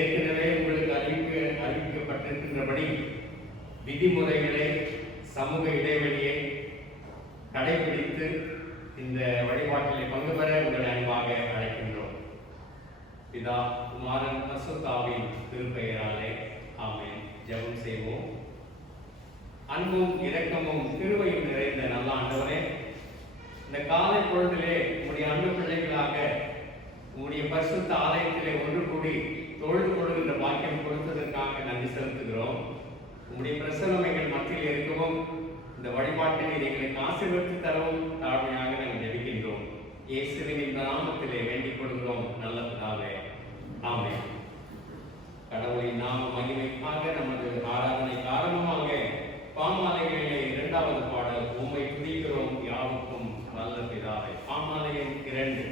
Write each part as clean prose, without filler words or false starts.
ஏற்கனவே உங்களுக்கு அறிவிக்கப்பட்டிருக்கின்றபடி விதிமுறைகளை, சமூக இடைவெளியை கடைபிடித்து இந்த வழிபாட்டிலே பங்கு பெற உங்களை அன்பாக அழைக்கின்றோம். பிதா, குமாரன், பரிசுத்தாவின் திருப்பெயராலே ஆமென். ஜெபம் செய்வோம். அன்பும் இரக்கமும் கிருபையும் நிறைந்த நல்ல ஆண்டவரே, இந்த காலை பொழுதிலே உங்களுடைய அன்பு பிள்ளைகளாக உங்களுடைய பரிசுத்த ஆலயத்திலே ஒன்று கூடி தொழுது கொள்கின்ற பாக்கியம் கொடுத்ததற்காக நன்றி செலுத்துகிறோம். உங்களுடைய பிரசன்னமைகள் மத்தியில் இருக்கவும் இந்த வழிபாட்டினை எங்களுக்கு ஆசீர்வதித்து தரவும் தாழ்மையாக நாங்கள் ஜெபிக்கின்றோம். இயேசுவின் இந்த நாமத்திலே வேண்டிக் கொள்கிறோம் நல்ல பிதாவே, ஆமென். கடவுளின் நாம மகிமைக்காக நமது ஆராதனை காரணமாக பாமாலைகளிலே 2வது பாடல் உம்மை துதிக்கிறோம் யாவுக்கும் நல்ல பிதாவே. பாமாலையின் 2.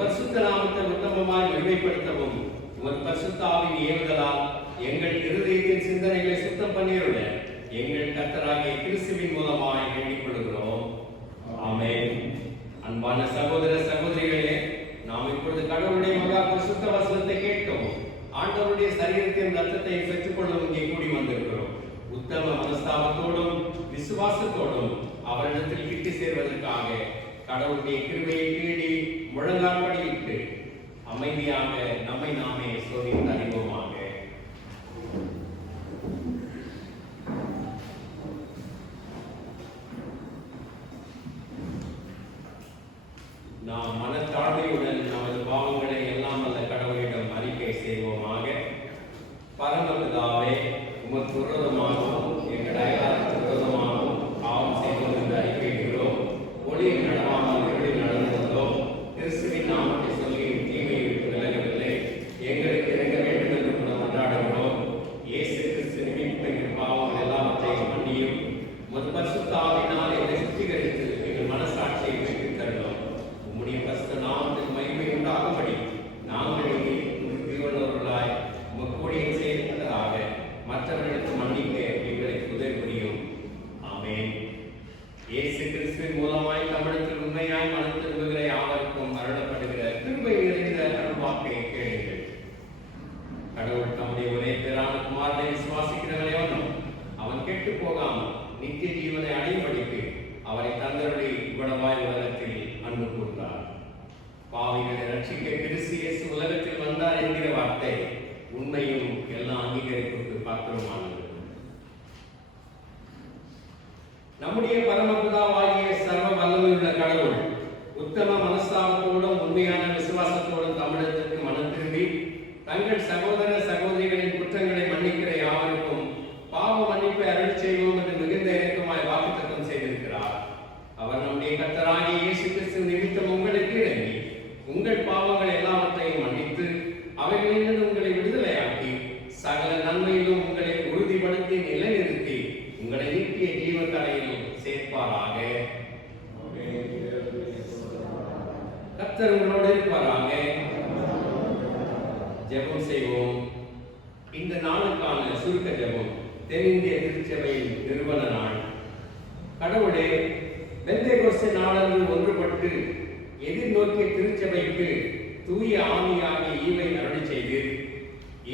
பரிசுத்த நாமத்தை உத்தமமாய் மகிமைப்படுத்தவும் உமது பரிசுத்த ஆவியின் ஏவுதலால் எங்கள் இருதயத்தின் சிந்தனைகளை சுத்தம் பண்ணியுள்ள எங்கள் கர்த்தராகிய கிறிஸ்துவின் மூலமாய் வேண்டிக் கொள்கிறோம். ஆமென். அன்பான சகோதர சகோதரிகளே, நாம் இப்பொழுது கடவுளுடைய மகா பரிசுத்த வசனத்தை கேட்கவும் ஆண்டவருடைய சரீரத்தின் ரத்தத்தை பெற்றுக்கொள்ளவும் இங்கே கூடி வந்திருக்கிறோம். உத்தம மனஸ்தாபத்தோடும் விசுவாசத்தோடும் அவரிடத்தில் கிட்டு சேர்வதற்காக கடவுளுடைய கிருபையை தேடி முழங்கால் படியிட்டு அமைதியாக நம்மை நாமே சோதித்து அறிவோமாக. நாம் மனத்தாழ்மையுடன் நமது பாவங்களை எல்லாம் வல்ல கடவுளிடம் அறிக்கை செய்வோமாக. பரமபிதாவே, உமக்கு விரோதமாகவும் எங்கள் அயலாருக்கு விரோதமாகவும் பாவம் செய்தோம் என்று அறிக்கையிடுகிறோம். ஒளியில் நடவாமல் இருளில் நடந்தோம். கிறிஸ்துவின் நாமத்தை சொல்லி தீமையை விட்டு விலகவில்லை. எங்களுக்கு இறங்க வேண்டும் என்று கொண்டாடுகிறோம். இயேசு கிறிஸ்து நிமித்த எங்கள் பாவங்கள் எல்லாவற்றையும் மன்னியும். உமது பரிசுத்த ஆவியினால் எங்களை சுத்திகரித்து எங்கள் மனசாட்சியை பெற்றுத் தருகிறோம். உம்முடைய பரிசுத்த நாமத்தில் மகிமை உண்டாகும்படி நாங்கள் தீவனவர்களாய் உமக்கு ஊழியம் செய்ததாக மற்றவர்களுக்கு மன்னிக்க எங்களுக்கு உதவி புரியும். ஆமென். இயேசு கிறிஸ்துவின் மூலமாய் தமிழத்தில் உண்மையாய் மனம் திரும்புகிற யாவருக்கும் அருளப்படுகிற கிருபை நிறைந்த அருள்வாக்கை கேளுங்கள். கடவுள் தம்முடைய ஒரே பேரான குமாரனை விசுவாசிக்கிறவனே அவன் கெட்டு போகாமல் நித்திய ஜீவனை அடையும்படிக்கு அவரை தந்தருளி இவ்வளவாய் உலகத்தில் அன்பு கூர்ந்தார். பாவிகளை ரட்சிக்க கிறிஸ்து இயேசு உலகத்தில் வந்தார் என்கிற வார்த்தை உண்மையும் எல்லா அங்கீகரிப்புக்கு பாத்திரமானது. நம்முடைய பரமபிதாவாகிய சர்வ வல்லமையுள்ள கடவுள் உத்தம மனஸ்தாபத்தோடும் உண்மையான விசுவாசத்தோடும் தமிழகத்திற்கு மனம் திரும்பி தங்கள் சகோதர சகோதரிகளின் குற்றங்களை மன்னிக்கிற யாவருக்கும் பாவ மன்னிப்பை அருள் செய்வோம் என்று மிகுந்த இறக்கமாய் வாக்குத்தத்தம் செய்திருக்கிறார். அவர் நம்முடைய கர்த்தராகிய இயேசு கிறிஸ்து நிமித்தம் உங்களுக்கு இறங்கி உங்கள் பாவங்கள் எல்லாவற்றையும் மன்னித்து அவைகளிலிருந்து உங்களை விடுதலையாக்கி சகல நன்மையிலும் உங்களை உறுதிப்படுத்தி நிலைநிறுத்தி உங்களை நித்திய ஜீவ கரையில் சேர்ப்பாராக. கர்த்தர் உங்களோடு இருப்பாராக. ஜெபம் செய்வோம். இந்த நாளுக்கான சுருக்க ஜெபம். தென்னிந்திய திருச்சபையின் நிறுவன நாள். கடவுளே, பெந்தேகோஸ்தே நாளன்று ஒன்றுபட்டு எதிர்நோக்கிய திருச்சபைக்கு தூய ஆவியாகிய ஈவை அருளி செய்து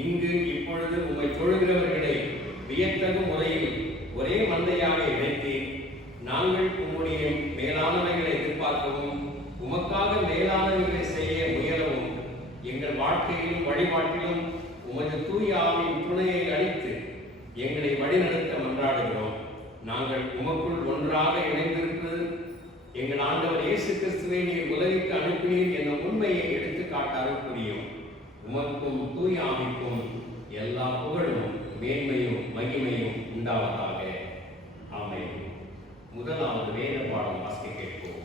இங்கு இப்பொழுது உம்மை தொழுகிறவர்களை வியத்தகு முறையில் ஒரே மந்தையாக இணைத்து நாங்கள் உம்முடைய மேலானவைகளை எதிர்பார்க்கவும் உமக்காக மேலானவைகளை செய்ய முயலவும் எங்கள் வாழ்க்கையிலும் வழிபாட்டிலும் உமது தூய ஆவியின் துணையை அளித்து எங்களை வழிநடத்த மன்றாடுகிறோம். நாங்கள் உமக்குள் ஒன்றாக இணைந்திருப்பது எங்கள் ஆண்டவர் இயேசு கிறிஸ்துவை நீர் உலகிற்கு அனுப்பினீர் என்னும் உண்மையை எடுத்து காட்டாரும் புரியும். உமக்கும் தூய ஆவிக்கும் எல்லா புகழும் மேன்மையும் மகிமையும் உண்டாவதாக. ஆமென். முதலாவது வேத பாடம் வாசிக்க கேட்போம்.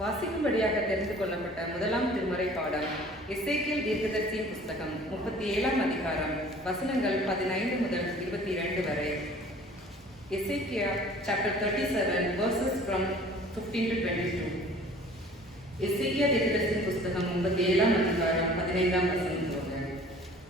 வாசிக்கும்படியாக தெரிந்து கொள்ளப்பட்ட முதலாம் திருமறை பாடம் எசேக்கியேல் தீர்க்கதரிசியின் புஸ்தகம் 37ஆம் அதிகாரம் வசனங்கள் 15 முதல் 22 வரை. Ezekiel chapter 37 verses from 15 to 22. எசேக்கியேல் தீர்க்கதரிசியின் புஸ்தகம் 37ஆம் அதிகாரம் 15ஆம் வசனம் போல.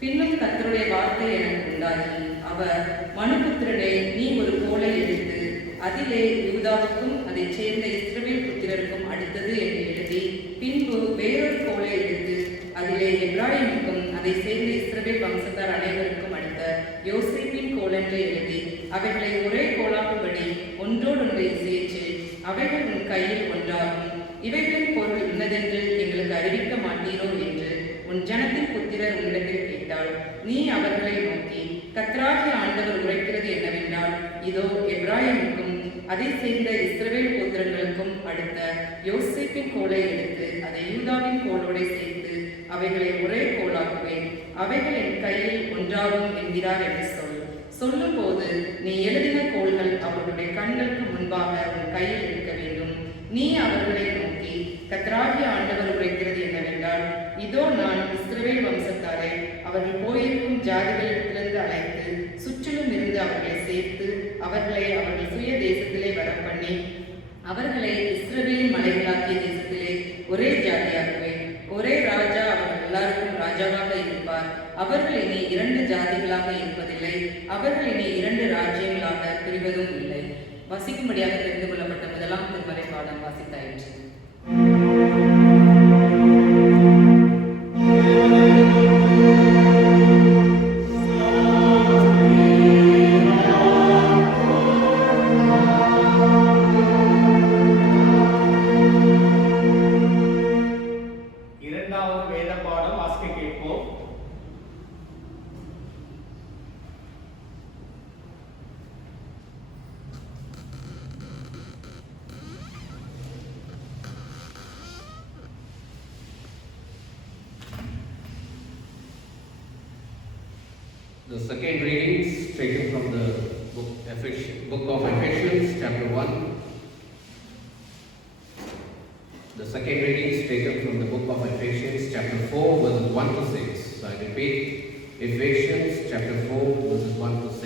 பின்னும் கர்த்தருடைய வார்த்தை எனக்கு உண்டாகி, அவர் மனுபுத்திரனே, நீ ஒரு கோலை எடுத்து அதிலே யூதாவுக்கும் அதைச் சேர்ந்த இஸ்ரவேல் புத்திரருக்கும் அடுத்தது என்று எழுதி, பின்பு வேறொரு கோலை எடுத்து அதிலே எப்ராயிமுக்கும் அதை சேர்ந்த இஸ்ரவேல் வம்சத்தார் அனைவருக்கும் அடுத்த யோசேப்பின் கோல் என்று எழுதி அவைகளை ஒரே கோலாக்கும்படி ஒன்றோடொன்றை சேர்த்து அவைகள் உன் கையில் ஒன்றாகும். இவைகளின் பொருள் இன்னதென்று எங்களுக்கு அறிவிக்க மாட்டீரோ என்று உன் ஜனத்தின் புத்திரர் உன்னிடத்தில் கேட்டாள். நீ அவர்களை நோக்கி, கர்த்தராகிய ஆண்டவர் உரைக்கிறது என்னவென்றால், இதோ எப்ராயிமுக்கும் அதை சேர்ந்த இஸ்ரவேல் புத்திரர்களுக்கும் அடுத்த யோசேப்பின் கோலை எடுத்து அதை யூதாவின் கோலோடு சேர்த்து அவைகளை ஒரே கோலாக்குவேன். அவைகள் என் கையில் ஒன்றாகும் என்கிறார் என்று சொல்லும் போது, நீ எழுதின கோல்கள் அவர்களுடைய கண்களுக்கு முன்பாக உன் கையில் இருக்க வேண்டும். நீ அவர்களை நோக்கி, கர்த்தராகிய ஆண்டவர் உரைக்கிறது என்னவென்றால், இதோ நான் இஸ்ரவேல் வம்சத்தாரை அவர்கள் போயிருக்கும் ஜாதிகளிடத்திலிருந்து அழைத்து சுற்றிலும் இருந்து அவர்களை சேர்த்து அவர்களை அவர்கள் சுய தேசத்திலே வரப்பண்ணி அவர்களை இஸ்ரவேலின் மலைகளாக்கிய தேசத்திலே ஒரே ஜாதியாக்குவேன். ஒரே ராஜா அவர்கள் எல்லாருக்கும் ராஜாவாக இருப்பார். அவர்கள் இனி 2 ஜாதிகளாக இருப்பதில்லை. அவர்கள் இனி 2 ராஜ்யங்களாக பிரிவதும் இல்லை. வசிக்கும்படியாக தெரிந்து கொள்ளப்பட்ட முதலாம் திருமறை பாடம் வாசித்தாயிற்று. The second reading is taken from the book of Ephesians, chapter 1. The second reading is taken from the book of Ephesians, chapter 4, verses 1 to 6. So I repeat, Ephesians, chapter 4, verses 1 to 6.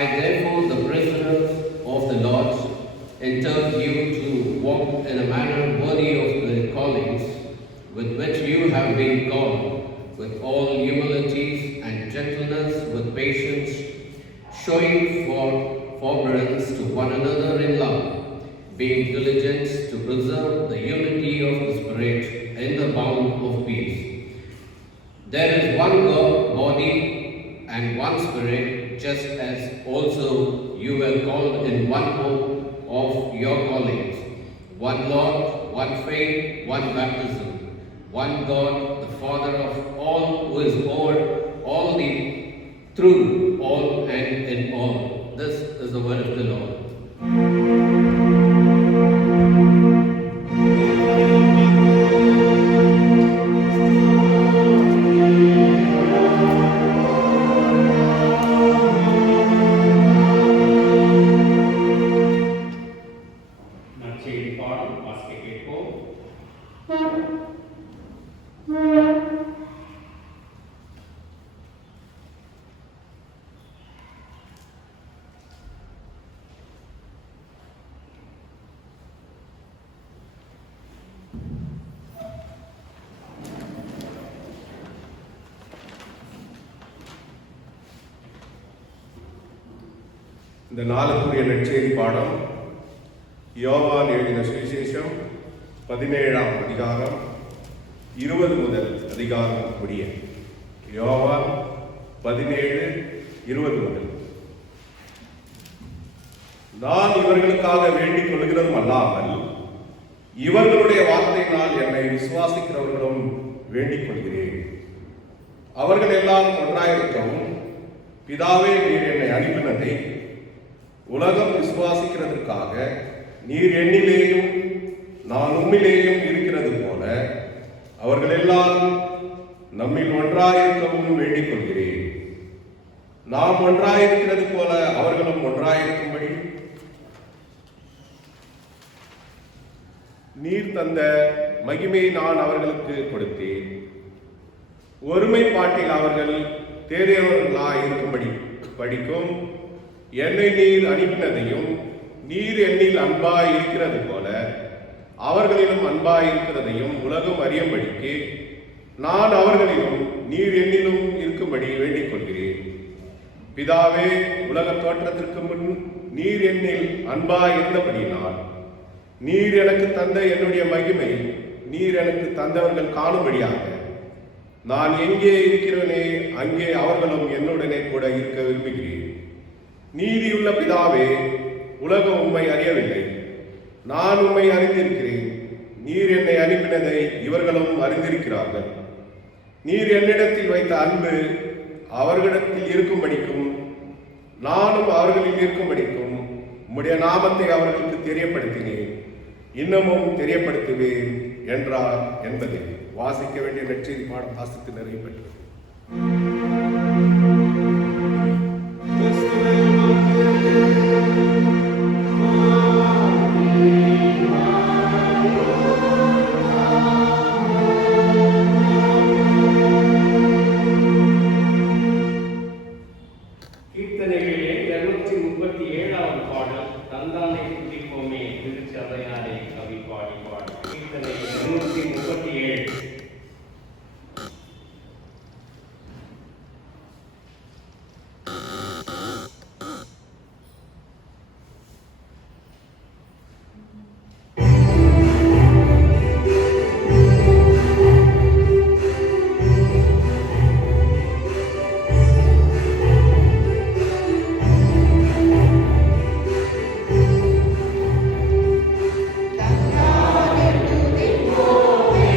I therefore, the prisoner of the Lord, entreat you to walk in a manner worthy of the callings with which you have been called, with all humility and gentleness, with patience, showing forbearance to one another in love, being diligent to preserve the unity of the Spirit in the bond of peace. There is one God, body, and one Spirit, just as also you were called in one hope of your callings, one Lord, one faith, one baptism, one God, the Father of all, who is over all, through all, and in all. This is the word of the Lord. இந்த நாளுக்குரிய நற்செய்தி பாடம் யோவான் எழுதின சுவிசேஷம் 17ஆம் அதிகாரம் 20 முதல் அதிகாரம் முடிய. யோவான் 17:20 முதல். நான் இவர்களுக்காக வேண்டிக் கொள்கிறதும் அல்லாமல் இவர்களுடைய வார்த்தையினால் என்னை விசுவாசிக்கிறவர்களும் வேண்டிக் கொள்கிறேன். அவர்கள் எல்லாரும் ஒன்றாயிருக்கவும் பிதாவே, நீர் என்னை அனுப்பினதை உலகம் விசுவாசிக்கிறதற்காக நீர் என்னிலேயும் நான் உம்மிலேயும் இருக்கிறது போல அவர்கள் எல்லாரும் நம்மில் ஒன்றாயிருக்கவும் வேண்டிக் கொள்கிறேன். நாம் ஒன்றாயிருக்கிறது போல அவர்களும் ஒன்றாயிருக்கும்படி நீர் தந்த மகிமையை நான் அவர்களுக்கு கொடுத்தேன். ஒருமைப்பாட்டில் அவர்கள் தேறியவர்களாயிருக்கும்படி படிக்கும் என்னை நீர் அனுப்பினதையும் நீர் என்னில் அன்பாய் இருக்கிறது போல அவர்களிலும் அன்பாய் இருக்கிறதையும் உலகம் அறியும்படிக்கு நான் அவர்களிலும் நீர் என்னிலும் இருக்கும்படி வேண்டிக் கொள்கிறேன். பிதாவே, உலக தோற்றத்திற்கு முன் நீர் என்னில் அன்பாய் இருந்தபடியினால் நீர் எனக்கு தந்த என்னுடைய மகிமை நீர் எனக்கு தந்தவர்கள் காணும்படியாக நான் எங்கே இருக்கிறேனே அங்கே அவர்களும் என்னுடனே கூட இருக்க விரும்புகிறேன். நீதியுள்ள பிதாவே, உலகம் உம்மை அறியவில்லை, நான் உம்மை அறிந்திருக்கிறேன். நீர் என்னை அனுப்பினதை இவர்களும் அறிந்திருக்கிறார்கள். நீர் என்னிடத்தில் வைத்த அன்பு அவர்களிடத்தில் இருக்கும்படிக்கும் நானும் அவர்களில் இருக்கும்படிக்கும் உம்முடைய நாமத்தை அவர்களுக்கு தெரியப்படுத்தினேன், இன்னமும் தெரியப்படுத்துவேன் என்றார் என்பதை வாசிக்க வேண்டிய நற்செய்தி பாடம் வாசித்து நிறைவு பெற்றது. கீர்த்தனை கீர்த்தனைகளிலே 237வது பாடல் தந்தானை துதிப்போமே திருச்சபையாரை கவி பாடி பாடும். கீர்த்தனை 237. தந்தானை துதிப்போமே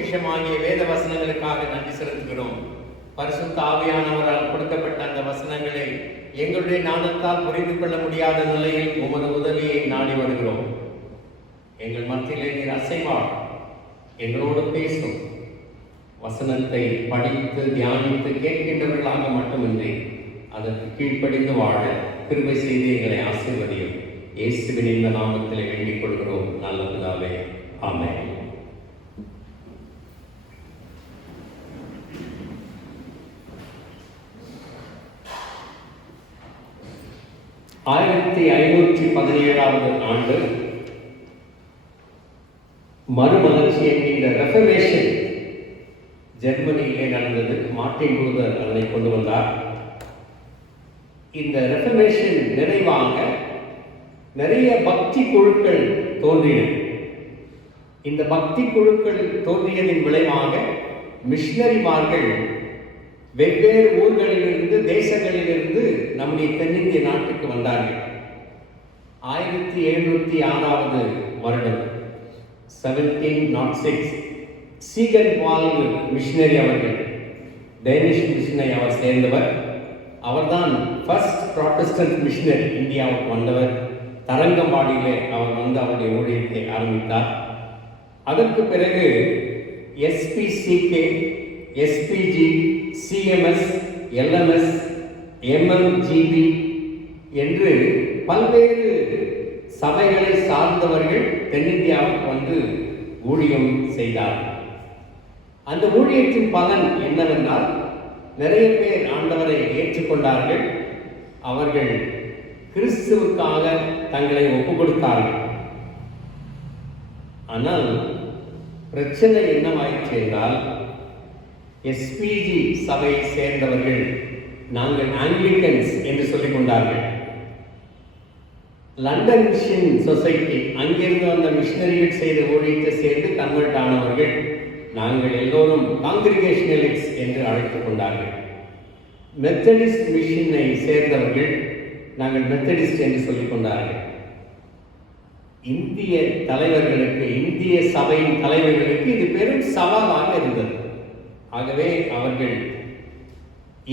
பொக்கிஷமாகிய வேத வசனங்களுக்காக நன்றி செலுத்துகிறோம். பரிசுத்த ஆவியானவரால் கொடுக்கப்பட்ட அந்த வசனங்களை எங்களுடைய ஞானத்தால் புரிந்து கொள்ள முடியாத நிலையில் உமது உதவியை நாடி வருகிறோம். எங்கள் மத்தியிலே நீர் அசைவார், எங்களோடு பேசும். வசனத்தை படித்து தியானித்து கேட்கின்றவர்களாக மட்டுமின்றி அதற்கு கீழ்ப்படிந்து வாழ கிருபை செய்து எங்களை ஆசீர்வதியும். இயேசுவின் இந்த நாமத்திலே வேண்டிக் கொள்கிறோம் நல்ல பிதாவே, ஆமென். ஆயிரத்தி 517 ஆண்டு மறுமலர்ச்சி என்கின்ற ரெஃபர்மேஷன் ஜெர்மனியிலே நடந்தது. மார்ட்டின் லூதர் அதனை கொண்டு வந்தார். இந்த ரெஃபர்மேஷன் நிறைவாக நிறைய பக்தி குழுக்கள் தோன்றின. இந்த பக்தி குழுக்கள் தோன்றியதின் விளைவாக மிஷனரிமார்கள் வெவ்வேறு ஊர்களிலிருந்து தேசங்களிலிருந்து நம்முடைய தென்னிந்திய நாட்டுக்கு வந்தார்கள். 1706 வருடம் 1706 சீகன் பால் மிஷனரி அவர்கள், டேனிஷ் மிஷனரி அவர் சேர்ந்தவர். அவர்தான் ஃபர்ஸ்ட் ப்ராட்டஸ்டன்ட் மிஷனரி இந்தியாவுக்கு வந்தவர். தரங்கம்பாடியிலே அவர் வந்து அவருடைய ஊழியத்தை ஆரம்பித்தார். அதற்கு பிறகு எஸ்பிசிகே, எஸ்பிஜி, சிஎம்எஸ், எல்எம்எஸ், எம்எம்ஜிபி என்று பல்வேறு சபைகளை சார்ந்தவர்கள் தென்னிந்தியாவுக்கு வந்து ஊழியம் செய்தார்கள். அந்த ஊழியத்தின் பலன் என்னவென்றால் நிறைய பேர் ஆண்டவரை ஏற்றுக்கொண்டார்கள். அவர்கள் கிறிஸ்துவுக்காக தங்களை ஒப்புக் கொடுத்தார்கள். ஆனால் பிரச்சனை என்னவாயிற்று என்றால், எஸ்பிஜி சபையை சேர்ந்தவர்கள் நாங்கள் ஆங்கிலிக்கன்ஸ் என்று சொல்லிக் கொண்டார்கள். லண்டன் மிஷன் சொசைட்டி, அங்கிருந்து வந்த மிஷனரிகள் செய்த ஊழியத்தை சேர்ந்து கன்வெர்ட் ஆனவர்கள் நாங்கள் எல்லோரும் காங்கிரிகேஷனலிஸ்ட் என்று அழைத்துக் கொண்டார்கள். மெத்தடிஸ்ட் மிஷனை சேர்ந்தவர்கள் நாங்கள் மெத்தடிஸ்ட் என்று சொல்லிக் கொண்டார்கள். இந்திய தலைவர்களுக்கு, இந்திய சபையின் தலைவர்களுக்கு இது பெரும் சவாலாக இருந்தது. ஆகவே அவர்கள்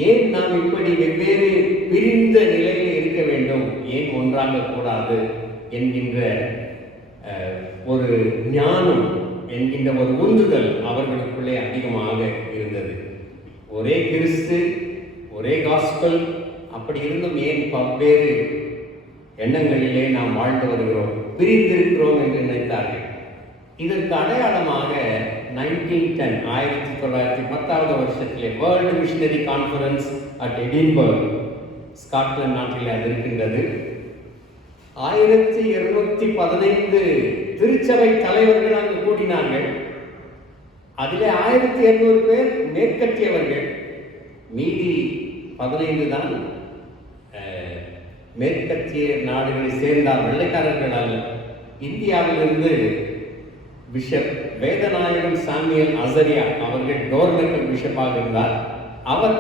ஏன் நாம் இப்படி வெவ்வேறு பிரிந்த நிலையில் இருக்க வேண்டும், ஏன் ஒன்றாக கூடாது என்கின்ற ஒரு ஞானம் என்கின்ற ஒரு உந்துதல் அவர்களுக்குள்ளே அதிகமாக இருந்தது. ஒரே கிறிஸ்து, ஒரே காஸ்பல், அப்படி இருந்தும் ஏன் பல்வேறு எண்ணங்களிலே நாம் வாழ்ந்து வருகிறோம், பிரிந்திருக்கிறோம் என்று நினைத்தார்கள். இதற்கு அடையாளமாக 1910 வருஷத்திலே world missionary conference at Edinburgh, Scotland நாட்டில் அது இருக்கின்றது. 1215 திருச்சபை தலைவர்கள் அங்கு கூடினார்கள். அதிலே 1200 பேர் மேற்கத்தியவர்கள், மீதி 15 தான் மேற்கத்திய நாடுகளை சேர்ந்தார், வெள்ளைக்காரர்கள் அல்ல. இந்தியாவிலிருந்து பிஷப் வேதநாயகம் சாமியல் அசரியா அவர்கள் டோர்னக்கல் பிஷப்பாக இருந்தார். அவர்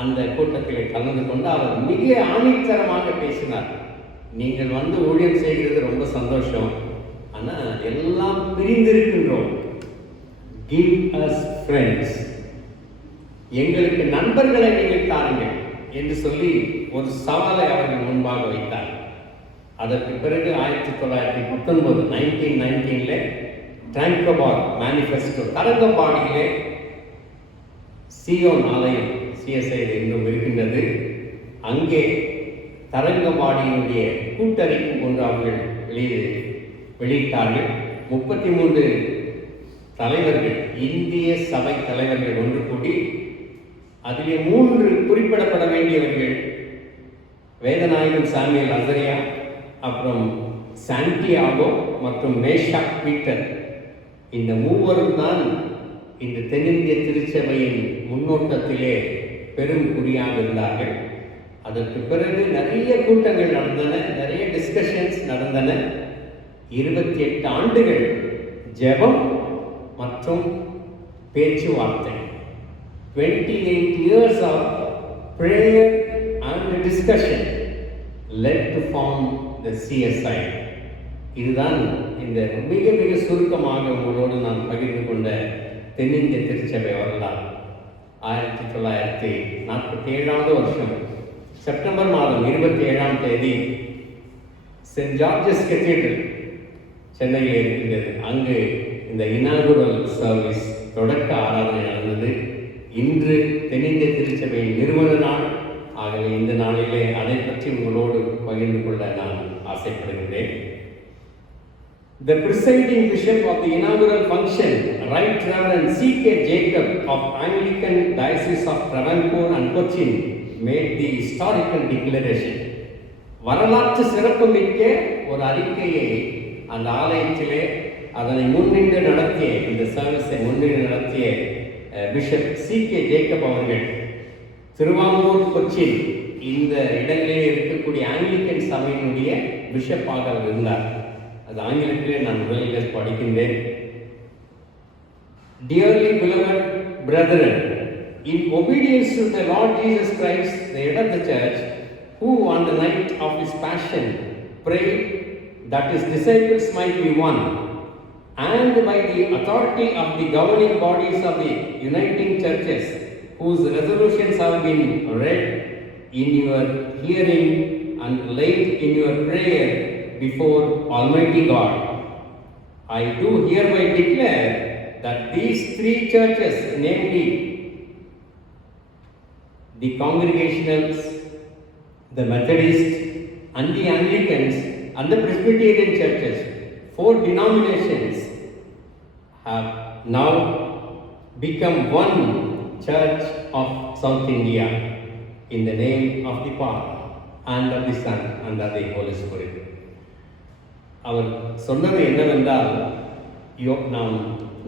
அந்த கூட்டத்தில் கலந்து கொண்டு அவர் மிக ஆணித்தரமாக பேசினார். நீங்கள் வந்து ஊழியம் செய்கிறது ரொம்ப சந்தோஷம், ஆனால் எல்லாம் பிரிந்திருக்கின்றோம். கிவ் அஸ் ஃப்ரெண்ட்ஸ், எங்களுக்கு நண்பர்களை நீங்கள் தாருங்கள் என்று சொல்லி ஒரு சவாலை அவர்கள் முன்பாக வைத்தார். அதற்கு பிறகு 1919 டிராங்கோபார் மேனிஃபெஸ்டோ, தரங்கம்பாடியிலே சியோன் ஆலயம் சிஎஸ்ஐ என்றும் இருக்கின்றது. அங்கே தரங்கம்பாடியினுடைய கூட்டறிக்கை ஒன்று அவர்கள் வெளியிட்டார்கள். 33 தலைவர்கள், இந்திய சபை தலைவர்கள் ஒன்று கூடி அதிலே 3 குறிப்பிடப்பட வேண்டியவர்கள், வேதநாயகம் சாமியல் அசரியா, அப்புறம் சாண்டியாகோ மற்றும் மேஷாக் பீட்டர். இந்த மூவரும் தான் இந்த தென்னிந்திய திருச்சபையின் முன்னோட்டத்திலே பெரும் குறியாக இருந்தார்கள். அதற்கு பிறகு நிறைய கூட்டங்கள் நடந்தன, நிறைய டிஸ்கஷன்ஸ் நடந்தன. 28 ஆண்டுகள் ஜெபம் மற்றும் பேச்சுவார்த்தை, 28 years of prayer and discussion led to form the CSI. இதுதான் இந்த மிக மிக சுருக்கமாக உங்களோடு நான் பகிர்ந்து கொண்ட தென்னிந்திய திருச்சபை வரலாறு 1947 வருஷம் செப்டம்பர் மாதம் 27ஆம் தேதி சென்ட் ஜார்ஜஸ் கத்தீட்ரல் சென்னையில் இருக்கின்றது. அங்கு இந்த இனாகுரல் சர்வீஸ் தொடக்க ஆராதனை நடந்தது. இன்று தென்னிந்திய திருச்சபையின் நிறுவன நாள். ஆகவே இந்த நாளிலே அதை பற்றி உங்களோடு பகிர்ந்து கொள்ள நான் ஆசைப்படுகின்றேன். The presiding bishop of the inaugural function, Right Reverend C.K. Jacob of Anglican Diocese of Travancore and Cochin, made the historical declaration. வரலாற்று சிறப்புமிக்க ஒரு அறிக்கையை அந்த ஆலயத்திலே அதனை முன்னின்று நடத்திய, இந்த சர்வீஸை முன்னின்று நடத்திய பிஷப் C.K. ஜேக்கப் அவர்கள் திருவாங்கூர், கொச்சின் இந்த இடங்களிலே இருக்கக்கூடிய ஆங்கிலிக்கன் சபையினுடைய பிஷப்பாக அவர் இருந்தார். அது ஆங்கிலத்திலே நான் முதலில் படிக்கின்றேன். Dearly beloved brethren, in obedience to the Lord Jesus Christ, the head of the church, who on the night of his passion prayed that his disciples might be one, and by the authority of the governing bodies of the uniting churches, whose resolutions have been read in your hearing and laid in your prayer before Almighty God, I do hereby declare that these three churches, namely the Congregationals, the Methodists, and the Anglicans, and the Presbyterian churches, 4 denominations, have now become one church of South India in the name of the Father and of the Son and of the Holy Spirit. அவர் சொன்னது என்னவென்றால், நாம்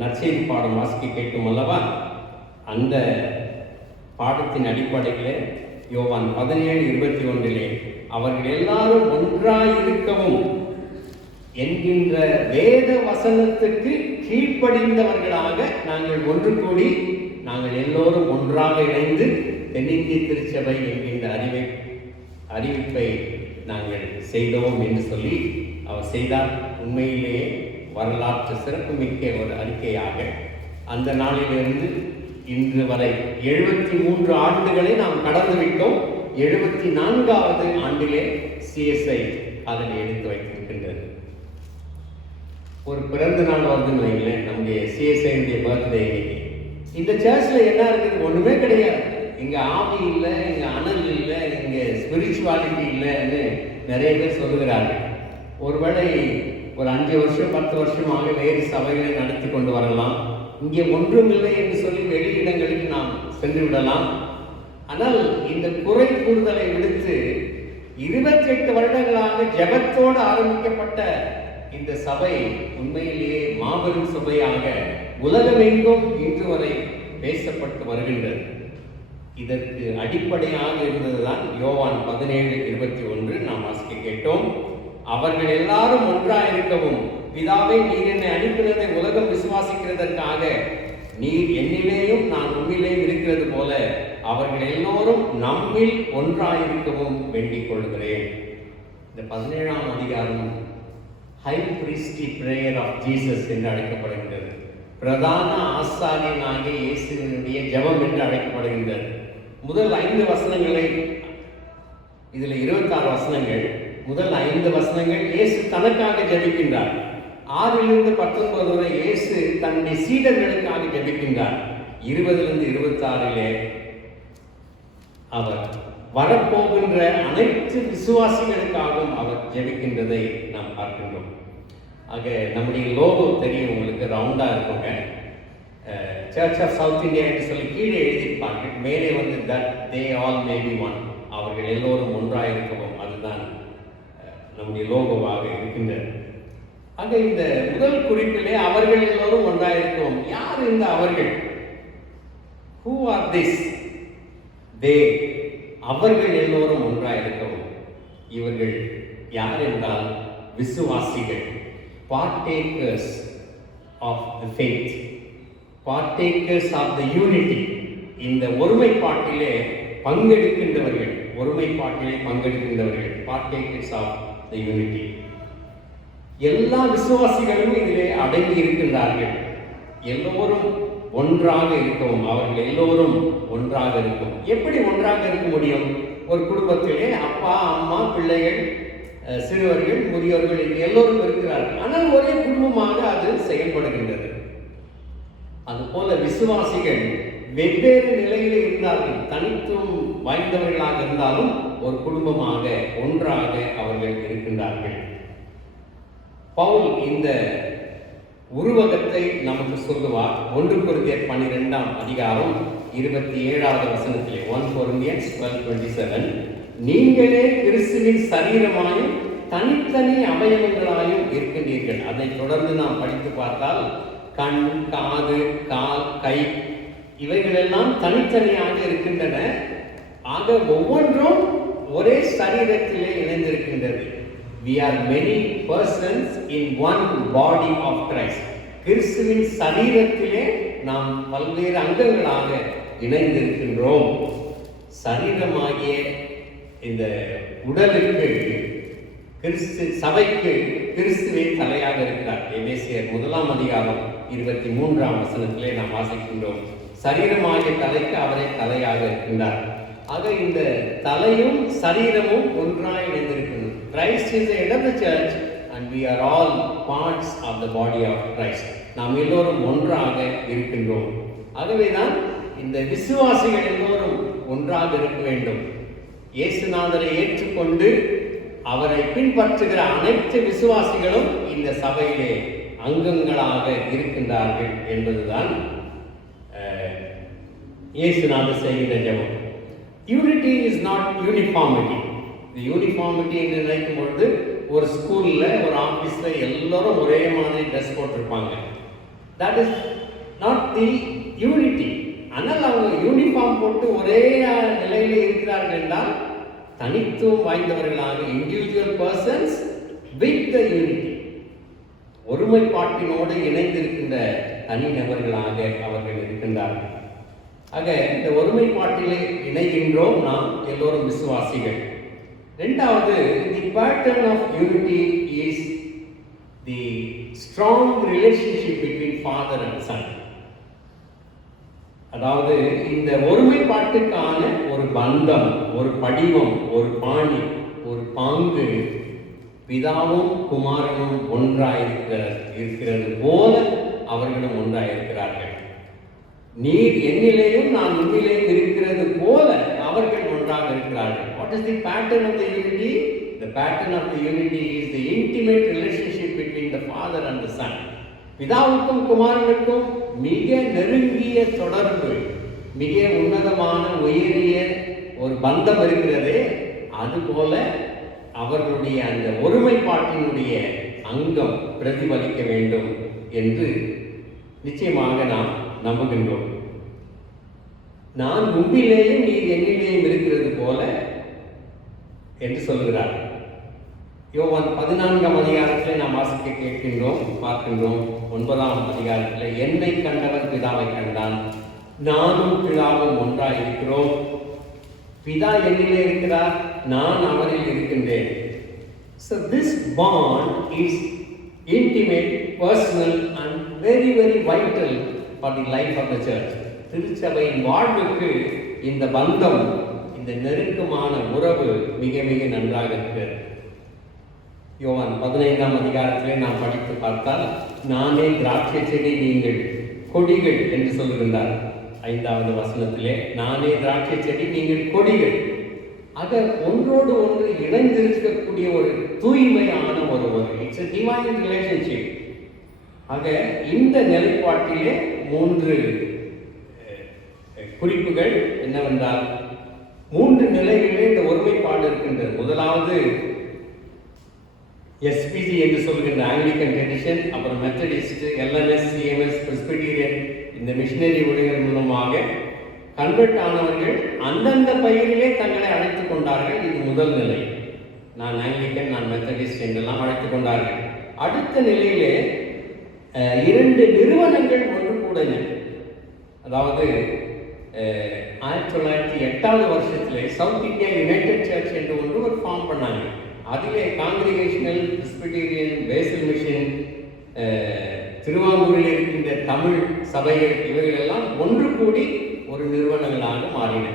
நற்செய்தி பாடம் வாசிக்க கேட்கும் அல்லவா, அந்த பாடத்தின் அடிப்படையில் யோவான் 17:21 அவர்கள் எல்லாரும் ஒன்றாயிருக்கவும் என்கின்ற வேத வசனத்துக்கு கீழ்ப்படிந்தவர்களாக நாங்கள் ஒன்று கூடி நாங்கள் எல்லோரும் ஒன்றாக இணைந்து தென்னிந்திய திருச்சபை என்கின்ற அறிவிப்பை நாங்கள் செய்தோம் என்று சொல்லி அவர் செய்தார். உண்மையிலேயே வரலாற்று சிறப்புமிக்க ஒரு அறிக்கையாக அந்த நாளிலிருந்து இன்று வரை 73 ஆண்டுகளை நாம் கடந்துவிட்டோம். 74வது ஆண்டிலே CSI அதனை எடுத்து வைத்திருக்கின்றது. ஒரு பிறந்த நாள் வருதுன்னு வைங்களேன், நம்முடைய CSI பர்த்டே. இந்த சர்ச்சில் என்ன இருக்குது? ஒன்றுமே கிடையாது. இங்கே ஆவி இல்லை, இங்கே அனல் இல்லை, இங்கே ஸ்பிரிச்சுவாலிட்டி இல்லைன்னு நிறைய பேர் சொல்லுகிறார்கள். ஒருவேளை ஒரு 5 வருஷம் 10 வருஷமாக வேறு சபைகளை நடத்தி கொண்டு வரலாம். இங்கே ஒன்றுமில்லை என்று சொல்லி வெளியிடங்களுக்கு நாம் சென்று விடலாம். ஆனால் இந்த குறை கூறுதலை விடுத்து 28 வருடங்களாக ஜெபத்தோடு ஆரம்பிக்கப்பட்ட இந்த சபை உண்மையிலேயே மாபெரும் சபையாக உலகமெங்கும் இன்று வரை பேசப்பட்டு வருகின்றது. இதற்கு அடிப்படையாக இருந்ததுதான் யோவான் 17:21 நாம் வாசிக்க கேட்டோம். அவர்கள் எல்லாரும் ஒன்றாயிருக்கவும், பிதாவே நீர் என்னை அனுப்பினதை உலகம் விசுவாசிக்கிறதற்காக நீர் என்னிலேயும் நான் உம்மிலேயும் இருக்கிறது போல அவர்கள் எல்லோரும் நம்மில் ஒன்றாயிருக்கவும் வேண்டிக் கொள்கிறேன். இந்த 17ஆம் அதிகாரம் high priestly prayer of Jesus என்று அழைக்கப்படுகின்றது. பிரதான ஆசாரியனாகிய இயேசுவினுடைய ஜெபம் என்று அழைக்கப்படுகின்றது. முதல் 5 வசனங்களை, இதில் 26 வசனங்கள், முதல் 5 வசனங்கள் இயேசு தனக்காக ஜெபிக்கின்றார். 6-19 வரை இயேசு தன்னுடைய சீடர்களுக்காக ஜெபிக்கின்றார். 20-26 அவர் வரப்போகின்ற அனைத்து விசுவாசிகளுக்காகவும் அவர் ஜெபிக்கின்றதை நாம் பார்க்கின்றோம். ஆக நம்முடைய லோகோ தெரியும் உங்களுக்கு, ரவுண்டாக இருக்குங்க. சர்ச் ஆஃப் சவுத் இந்தியா என்று சொல்லி கீழே எழுதியிருப்பாங்க. மேலே that they all may be one, அவர்கள் எல்லோரும் ஒன்றாக இருக்கவும், அதுதான் நம்முடைய லோகோவாக இருக்கின்றது. ஆக இந்த முதல் குறிப்பிலே அவர்கள் எல்லோரும் ஒன்றாக இருக்கவும். யார் இந்த அவர்கள்? Who are this? தே, அவர்கள் எல்லோரும் ஒன்றாக இருக்கவும். இவர்கள் யார் என்றால் விசுவாசிகள், partakers of the faith, partakers of the unity. இந்த ஒருமைப்பாட்டிலே பங்கெடுக்கின்றவர்கள், ஒருமைப்பாட்டிலே பங்கெடுக்கின்றவர்கள், partakers of the unity. எல்லா விசுவாசிகளும் இதிலே அடங்கி இருக்கின்றார்கள். எல்லோரும் ஒன்றாக இருக்கவும், அவர்கள் எல்லோரும் ஒன்றாக இருக்கும். எப்படி ஒன்றாக இருக்க முடியும்? ஒரு குடும்பத்திலே அப்பா, அம்மா, பிள்ளைகள், சிறுவர்கள், முதியோர்கள் எல்லோரும் இருக்கிறார்கள். ஆனால் ஒரே குடும்பமாக அது செயல்படுகின்றது. அதுபோல விசுவாசிகள் வெவ்வேறு நிலையில் இருந்தார்கள். தனித்துவம் வாய்ந்தவர்களாக இருந்தாலும் ஒரு குடும்பமாக ஒன்றாக அவர்கள் இருக்கின்றார்கள். பவுல் இந்த உருவகத்தை நமக்கு சொல்லுவார். 1 கொரிந்தியர் 12:27 வசனத்திலே, 1 Corinthians 12:27, நீங்களே கிறிஸ்துவின் சரீரமாயும் தனித்தனி அவயவங்களாயும் இருக்கின்றீர்கள். அதை தொடர்ந்து நாம் படித்து பார்த்தால் கண், காது, கால், கை இவைகளெல்லாம் தனித்தனியாக இருக்கின்றன. ஆக ஒவ்வொன்றும் ஒரே சரீரத்திலே இணைந்திருக்கின்றது. We are many persons in one body of Christ. கிறிஸ்துவின் சரீரத்திலே நாம் பல்வேறு அங்கங்களாக இணைந்திருக்கின்றோம். சரீரமாகிய இந்த உடலுக்கு, கிறிஸ்து சபைக்கு கிறிஸ்துவே தலையாக இருக்கிறார். எபேசியர் 1:23 வசனத்திலே நாம் வாசிக்கின்றோம். சரீரமாகிய தலைக்கு அவரே தலையாக இருக்கின்றார். ஆக இந்த தலையும் சரீரமும் ஒன்றாய் இணைந்திருக்கின்றன. Christ is the head of the church and we are all parts of the body of Christ. நாம் எல்லோரும் ஒன்றாக இருக்கின்றோம். ஆகவேதான் இந்த விசுவாசிகள் எல்லோரும் ஒன்றாக இருக்க வேண்டும். இயேசுநாதரை ஏற்றுக்கொண்டு அவரை பின்பற்றுகிற அனைத்து விசுவாசிகளும் இந்த சபையிலே அங்கங்களாக இருக்கின்றார்கள் என்பதுதான் இயேசுநாதர் செய்கிற ஜெபம். Unity is not uniformity. இந்த யூனிஃபார்மிட்டி என்று நினைக்கும் பொழுது ஒரு ஸ்கூல்ல, ஒரு ஆபீஸ்ல எல்லாரும் ஒரே மாதிரி ட்ரெஸ் போட்டிருப்பாங்க. That is not the unity. ஆனால் அவங்க யூனிஃபார்ம் போட்டு ஒரே நிலையில இருக்கிறார்கள் என்றால் தனித்துவம் வாய்ந்தவர்களாக, individual persons with the unity, ஒருமைப்பாட்டினோடு இணைந்திருக்கின்ற தனிநபர்களாக அவர்கள் இருக்கின்றார்கள். ஆக இந்த ஒருமைப்பாட்டிலே இணைகின்றோம் நாம் எல்லோரும் விசுவாசிகள். இரண்டாவது, the pattern of unity is the strong relationship between father and son. அதாவது இந்த ஒருமைப்பாட்டுக்கான ஒரு பந்தம், ஒரு படிவம், ஒரு பாணி, ஒரு பாங்கு பிதாவும் குமாரனும் ஒன்றாயிருக்கிறது போல அவர்களும் ஒன்றாயிருக்கிறார்கள். நீர் என்னிலேயும் நான் உன்னிலேயும் இருக்கிறது போல அவர்கள் ஒன்றாக இருக்கிறார்கள். What is the pattern of the unity? The pattern of the unity is the intimate relationship between the Father and the Son. பிதாவுக்கும் குமாரனுக்கும் மிக நெருங்கிய தொடர்பு, மிக உன்னதமான உயரிய ஒரு பந்தம் இருக்கிறதே, அதுபோல அவர்களுடைய அந்த ஒருமைப்பாட்டினுடைய அங்கம் பிரதிபலிக்க வேண்டும் என்று நிச்சயமாக நாம் நம்புகின்றோம். நான் உன்னிலேயும் நீர் என்னிலேயும் இருக்கிறது போல என்று சொல்கிறார். யோவான் 14 நாம் வாசிக்க கேட்கின்றோம், பார்க்கின்றோம். 9 என்னை கண்டவன் பிதாவை கண்டான், நானும் பிதாவும் ஒன்றாய் இருக்கிறோம். பிதா என்னிலே இருக்கிறார், நான் அவரில் இருக்கின்றேன். So this bond is intimate, personal and very very vital for the life of the church. திருச்சபையின் வாழ்வுக்கு இந்த பந்தம், இந்த நெருக்கமான உறவு மிக மிக நன்றாக இருக்கிறது. யோவான் 15 நாம் படித்து பார்த்தால், நானே திராட்சை செடி, நீங்கள் கொடிகள் என்று சொல்லுகின்றார். 5வது வசனத்திலே, நானே திராட்சை செடி, நீங்கள் கொடிகள். ஆக ஒன்றோடு ஒன்று இணைந்திருக்கக்கூடிய ஒரு தூய்மையான ஒரு இட்ஸ் a divine relationship. ஆக இந்த நிலைப்பாட்டிலே 3 குறிப்புகள் என்னவென்றால், 3 நிலைகளிலே இந்த ஒருமைப்பாடு இருக்கின்றது. முதலாவது SPC என்று சொல்கின்ற ஆங்கிலிக்கன் ட்ரெடிஷன், அப்புறம் மெத்தடிஸ்ட், LNS, CMS, பிரெஸ்பிட்டீரியன், இந்த மிஷினரி ஊழியர்கள் மூலமாக கன்வெர்ட் ஆனவர்கள் அந்தந்த பெயரிலே தங்களை அழைத்துக் கொண்டார்கள். இது முதல் நிலை. நான் ஆங்கிலிக்கன், நான் மெத்தடிஸ்ட் என்றெல்லாம் அழைத்துக் கொண்டார்கள். அடுத்த நிலையிலே 2 நிறுவனங்கள் ஒன்று கூடன. அதாவது 1908 வருஷத்திலே சவுத் இந்தியா யுனைடெட் சர்ச் என்று ஒன்று ஒரு ஃபார்ம் பண்ணாங்க. அதிலே காங்கிரிகேஷனல், பிரெஸ்பிட்டீரியன், பேசில் மிஷன், திருவாங்கூரில் இருக்கின்ற தமிழ் சபைகள் இவைகள் எல்லாம் ஒன்று கூடி ஒரு நிறுவனங்களாக மாறின.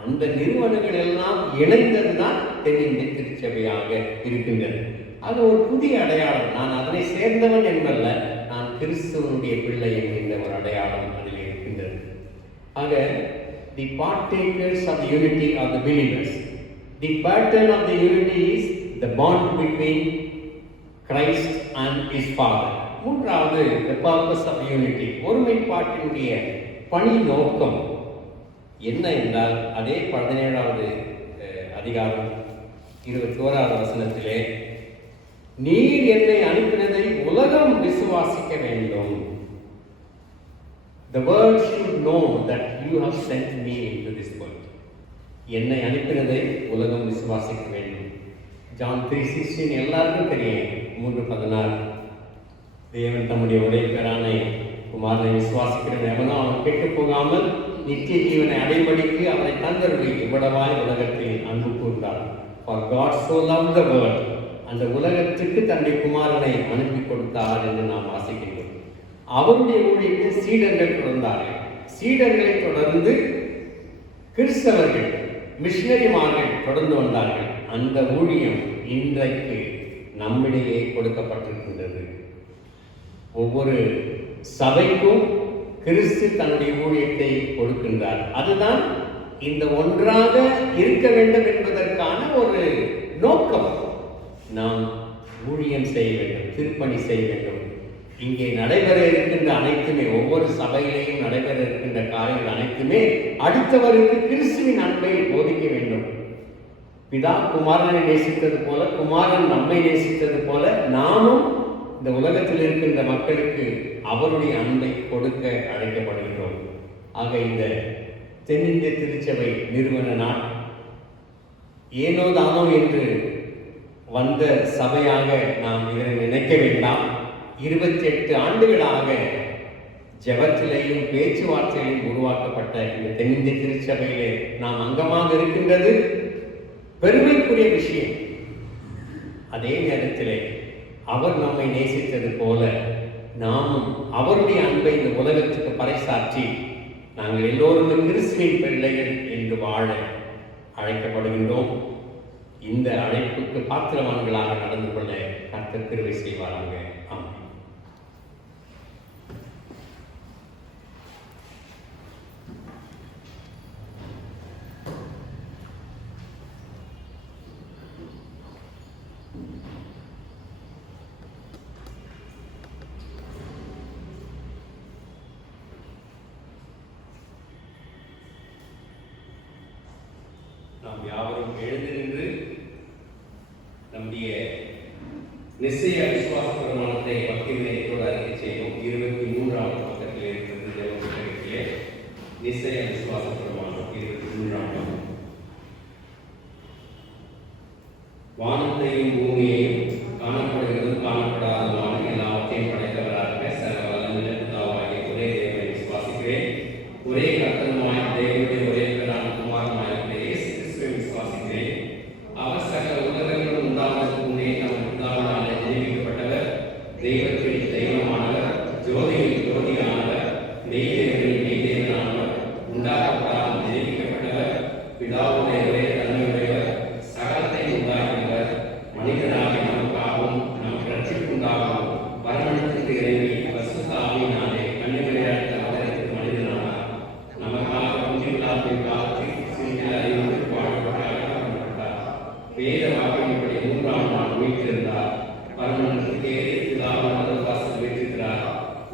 அந்த நிறுவனங்கள் எல்லாம் இணைந்தது தான் தென்னிந்திய திருச்சபையாக இருக்கின்றது. அது ஒரு புதிய அடையாளம். நான் அதனை சேர்ந்தவன் என்பல்ல, நான் கிறிஸ்துவனுடைய பிள்ளை என்கின்ற ஒரு அடையாளம் அதில் இருக்கின்றது. ஆக the partakers of the unity of the believers. The pattern of the unity is the bond between Christ and his Father. மூன்றாவது the purpose of unity. ஒருமைப்பாட்டினுடைய பணி நோக்கம் என்ன என்றால், அதே 17வது அதிகாரம் 21வது வசனத்திலே, நீர் என்னை அனுப்பினதை உலகம் விசுவாசிக்க வேண்டும். The world should know that you have sent me into this world. என்னை அனுப்பினதை உலகம் விசுவாசிக்க வேண்டும். John 3:16 எல்லாருக்கும் தெரியும். 3:16 தேவன் தம்முடைய உடையவரான குமாரனை விசுவாசிக்கிறவன் எவனோ அவன் கெட்டு போகாமல் நித்திய ஜீவனை அடைபடிக்கு அவனை தந்தருளி இவ்வளவாய் உலகத்தில் அன்பு கூர்ந்தார். For God so loved the world. அந்த உலகத்துக்கு தன்னுடைய குமாரனை அனுப்பி கொடுத்தார் என்று நாம் வாசிக்கின்றோம். அவருடைய ஊழியத்தை சீடர்கள் தொடர்ந்தார்கள். சீடர்களை தொடர்ந்து கிறிஸ்தவர்கள், மிஷனரிமார்கள் தொடர்ந்து வந்தார்கள். அந்த ஊழியம் இன்றைக்கு நம்மிடையே கொடுக்கப்பட்டிருக்கின்றது. ஒவ்வொரு சபைக்கும் கிறிஸ்து தன்னுடைய ஊழியத்தை கொடுக்கின்றார். அதுதான் இந்த ஒன்றாக இருக்க வேண்டும் என்பதற்கான ஒரு நோக்கம். நாம் ஊழியம் செய்ய வேண்டும், திருப்பணி செய்ய வேண்டும். இங்கே நடைபெற இருக்கின்ற அனைத்துமே, ஒவ்வொரு சபையிலையும் நடைபெற இருக்கின்ற காரியங்கள் அனைத்துமே அடுத்தவருக்கு கிறிஸ்துவின் அன்பை போதிக்க வேண்டும். பிதா குமாரனை நேசித்தது போல, குமாரன் நம்மை நேசித்தது போல, நாமும் இந்த உலகத்தில் இருக்கின்ற மக்களுக்கு அவருடைய அன்பை கொடுக்க அழைக்கப்படுகின்றோம். ஆக இந்த தென்னிந்திய திருச்சபை நிறுவன நாள் ஏனோ தானோ என்று வந்த சபையாக நாம் இதனை நினைக்க வேண்டாம். 28 ஆண்டுகளாக ஜெபத்திலேயும் பேச்சுவார்த்தையிலும் உருவாக்கப்பட்ட இந்த தென்னிந்திய திருச்சபையிலே நாம் அங்கமாக இருக்கின்றது பெருமைக்குரிய விஷயம். அதே நேரத்திலே அவர் நம்மை நேசித்தது போல நாமும் அவருடைய அன்பை இந்த உலகத்துக்கு பறைசாற்றி நாங்கள் எல்லோருமே கிறிஸ்துவின் பிள்ளைகள் என்று வாழ அழைக்கப்படுகின்றோம். இந்த அழைப்புக்கு பாத்திரவான்களாக நடந்து கொள்ள கர்த்தர் கிருபை செய்வாராக. ஆமென். நாம் யாவரும் எழுந்து நின்று நம்முடைய நிச்சய விசுவாச பிரமாணத்தை பக்தி வினயத்தோடு அறிக்கை செய்வோம். 23வது பக்கத்தில் இருக்கிறது தேவபுத்தகத்திலே நிச்சய விசுவாச பிரமாணம் 23ஆம். வானத்தையும் பூமியையும் காணப்படுகிறதும் காணப்படாததுமான எல்லாவற்றையும் படைத்தவராக சர்வ வல்லமையுள்ள பிதாவாகிய ஒரே தேவனை விசுவாசிக்கிறேன். ஒரே கர்த்தருமாய் தேவனுடைய ஒரே பேரான குமாரனாய் இயேசு கிறிஸ்துவை விசுவாசிக்கிறேன். அவர் சகல உலகங்களும் உண்டாவதற்கு முன்னே தமது பிதாவினாலே ஜெனிக்கப்பட்டவர், தெய்வத்தில் தெய்வமானவர், ஜோதியில் ஜோதியானவர், மெய்தேவனில் மெய்தேவனானவர், உண்டாக்கப்படாமல் ஜெனிக்கப்பட்டவர், பிதாவுடைய ஒரே தன்மையுடையவர், சகலத்தை உண்டாக்கியவர், மனிதனாகிய நமக்காகவும் நமக்கு ரட்சிப்புண்டாகவும் பரமண்டலத்துக்கு இறங்கி பரிசுத்த ஆவியினாலே கன்னிமரியாளுக்கு அவதரித்து மனிதனானார். நமக்காக முந்தியுள்ளாவின் காலத்தில் சிறிய அறிவு பாடுபட்டார். வேத வாக்கின்படி 3ஆம் நாள் உயிர்த்தெழுந்தார். பரமண்டலத்துக்கு ஏறி பிதாவின் வலதுபார்சத்தில் வீற்றிருக்கிறார்.